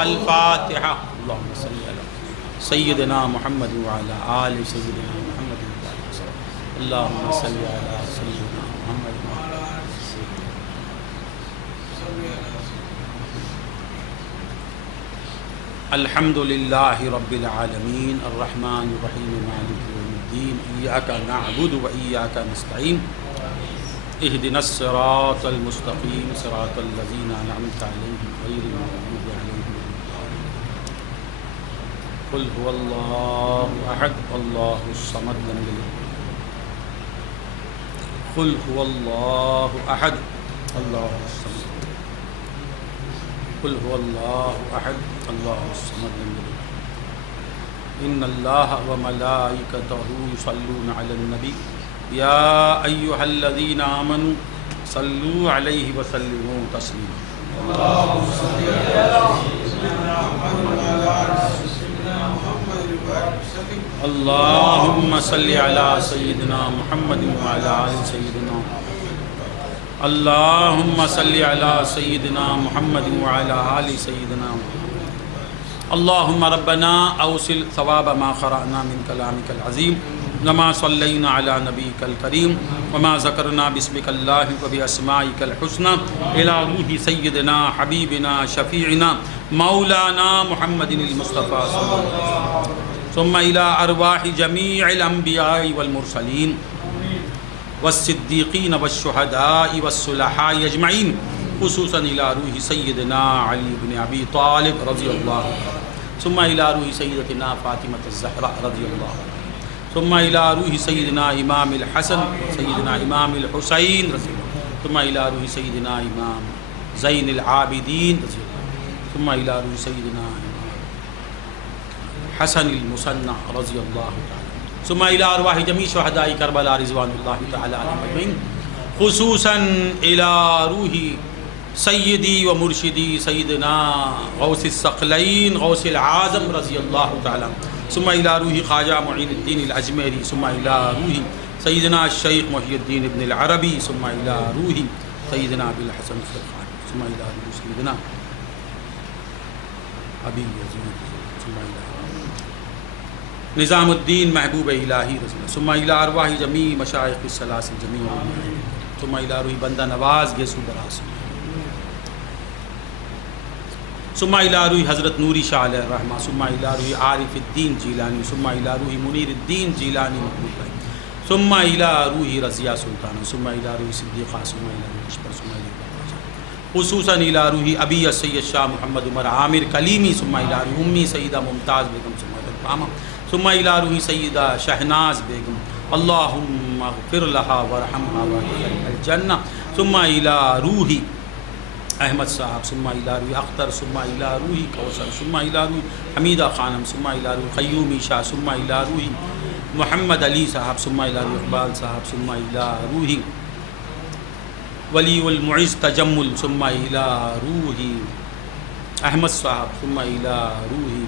الفاتحة. اللهم صل على سيدنا محمد وعلى آل سيدنا محمد وسلم. اللهم صل على سيدنا محمد وعلى آل سيدنا محمد. الحمد لله رب العالمين الرحمن الرحيم مالك يوم الدين إياك نعبد وإياك نستعين اهدنا الصراط المستقيم صراط الذين أنعمت عليهم غير المغضوب عليهم. قل هو الله أحد الله الصمد لم يلد. قل هو الله أحد الله الصمد. قل هو الله أحد الله الصمد لم يلد. إن الله وملائكته يصلون على النبي يا أيها الذين آمنوا صلوا عليه وسلموا تسليما. اللهم صل على سيدنا محمد وعلى آل سيدنا محمد وسلم. اللهم صل على سيدنا محمد وعلى آل سيدنا. اللهم صل على سيدنا محمد وعلى آل سيدنا. اللهم ربنا أوصل ثواب ما قرأنا من كلامك العظيم وما صلينا على نبيك الكريم وما ذكرنا باسمك الله وبأسمائك الحسنى إلى روح سيدنا حبيبنا شفيعنا مولانا محمد المصطفى صلى الله عليه وسلم. ثم إلى أرواح جميع الأنبياء والمرسلين والصديقين والشهداء والصلحاء أجمعين، خصوصا إلى روح سيدنا علي بن أبي طالب رضي الله عنه. ثم إلى روح سيدتنا فاطمة الزهراء رضي الله عنها. ثم إلى روح سيدنا إمام الحسن سيدنا إمام الحسين رضي الله عنه. ثم إلى روح سيدنا إمام زين العابدين رضي الله عنه. ثم إلى روح سيدنا حسن المثنى رضي الله تعالى. ثم إلى أرواح جميع شهداء كربلاء رضوان الله تعالى عليهم أجمعين، خصوصا إلى روح سيدي ومرشدي سيدنا غوث الثقلين غوث العازم رضي الله تعالى. ثم إلى روح خواجہ معین الدین الأجمیری. ثم إلى روح سيدنا الشيخ محي الدين ابن العربي. ثم إلى روح سيدنا أبي الحسن الفرقاني. ثم إلى روح سيدنا أبي يزيد. ثم إلى نظام الدین محبوب الہی رضی اللہ. ثم إلى أرواح جميع مشائخ الثلاث جميع. ثم إلى روح بندہ نواز گیسو براس. ثم إلى روح حضرت نوری شاہ علیہ الرحمہ. ثم إلى روح عارف الدین جیلانی. ثم إلى روح منیر الدین جیلانی مقبول بھائی. ثم إلى روح رضیہ سلطانہ. ثم إلى روح صدیقہ. ثم إلى روح اشبر. ثم إلى خصوصا إلى روح ابی السید شاہ محمد عمر عامر کلیمی. ثم إلى روح امی سیدہ ممتاز بیگم سماعت الفامہ. ثم إلى روح سیدہ شہناز بیگم. اللہم اغفر لها ورحمها وادخلها الجنہ. ثم إلى روح احمد صاحب. ثم إلى روح اختر. ثم إلى روح کوثر. ثم إلى روح حمیدہ خانم. ثم إلى روح قیومی شاہ. ثم إلى روح محمد علی صاحب. ثم إلى روح اقبال صاحب. ثم إلى روح ولی المعز تجمل ثم الى روحی احمد صاحب ثم الى روحی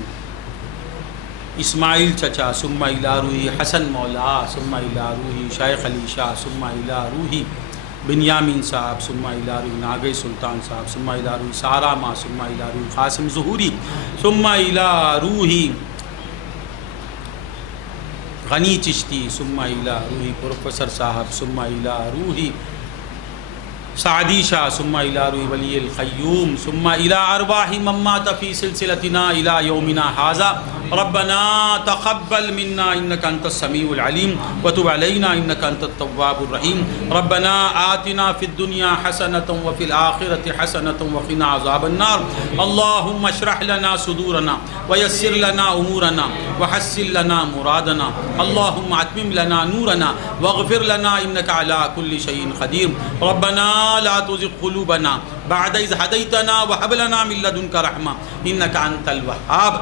اسماعیل چچا ثم الى روحی حسن مولا ثم الى روحی شیخ علی شاہ ثم الى روحی بنیامین صاحب ثم الى روحی ناگئی سلطان صاحب ثم الى روحی سارا ماں ثم الى روحی قاسم ظہوری ثم الى روحی غنی چشتی ثم الى روحی پروفیسر صاحب ثم الى روحی سعدی شاہ ثم الى روحی ولی القیوم ثم الى ارواح من مات فی سلسلتنا الى یومنا ھذا ربنا تقبل منا انك انت السميع العليم وتب علينا انك انت التواب الرحيم ربنا آتنا في الدنيا حسنة وفي الآخرة حسنة وقنا عذاب النار اللهم اشرح لنا صدورنا ويسر لنا امورنا وحسن لنا مرادنا اللهم اتمم لنا نورنا واغفر لنا انك على كل شيء قدير ربنا لا تزغ قلوبنا بعد إذ هديتنا وهب لنا من لدنك رحمة انك انت الوهاب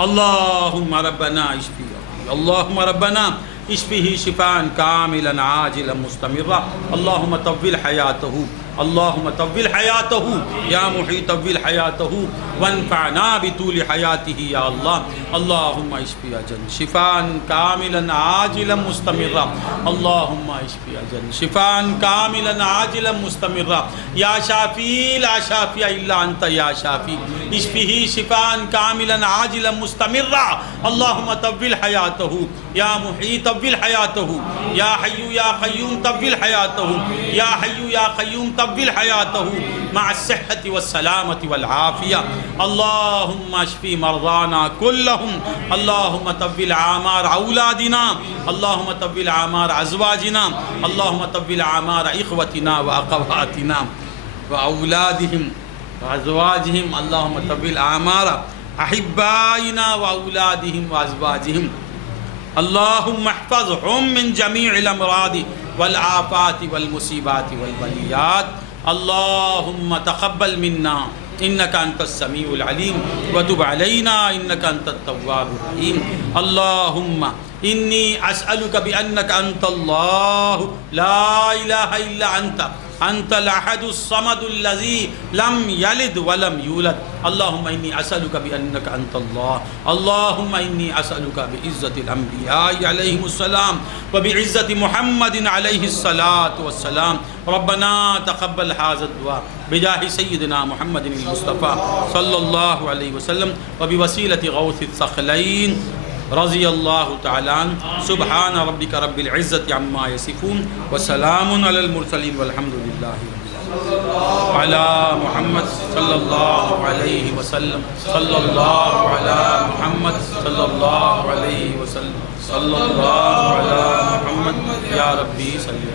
اللهم ربنا اشفيه اللهم ربنا اشفه شفاء كاملا عاجلا مستمرا اللهم طول حياته اللهم طول حياته يا محيي طول حياته وانفعنا بطول حياته يا الله اللهم اشفي اجل شفاء كاملا عاجلا مستمرا اللهم اشفي اجل شفاء كاملا عاجلا مستمرا يا شافي لا شافي الا انت يا شافي اشفه شفاء كاملا عاجلا مستمرا اللهم طول حياته يا محيي طول حياته يا حي يا قيوم طول حياته يا حي يا قيوم طول حياته مع الصحة والسلامة والعافية اللهم اشفي مرضانا كلهم اللهم طول اعمار اولادنا اللهم طول اعمار ازواجنا اللهم طول اعمار اخوتنا واخواتنا واولادهم وازواجهم اللهم طول اعمار احبائنا واولادهم وازواجهم اللهم احفظهم من جميع الامراض والآفات والمصيبات والبليات اللهم تقبل منا إنك أنت السميع العليم وتب علينا إنك أنت التواب الرحيم اللهم إني أسألك بأنك أنت الله لا إله إلا أنت الأحد الصمد الذي لم يلد ولم يولد اللهم إني أسألك بأنك أنت الله اللهم إني أسألك بعزة الأنبياء عليهم السلام وبعزة محمد عليه الصلاة والسلام ربنا تقبل هذا الدعاء بجاه سيدنا محمد المصطفى صلى الله عليه وسلم وبوسيلة غوث الثقلين رضی اللہ تعالیٰ عنہ سبحان ربک رب العزت عما یصفون وسلام علی المرسلین والحمد للہ علی محمد صلی اللہ علیہ وسلم صلی اللہ علی محمد صلی اللہ علیہ وسلم صلی اللہ علی محمد یا ربی صلی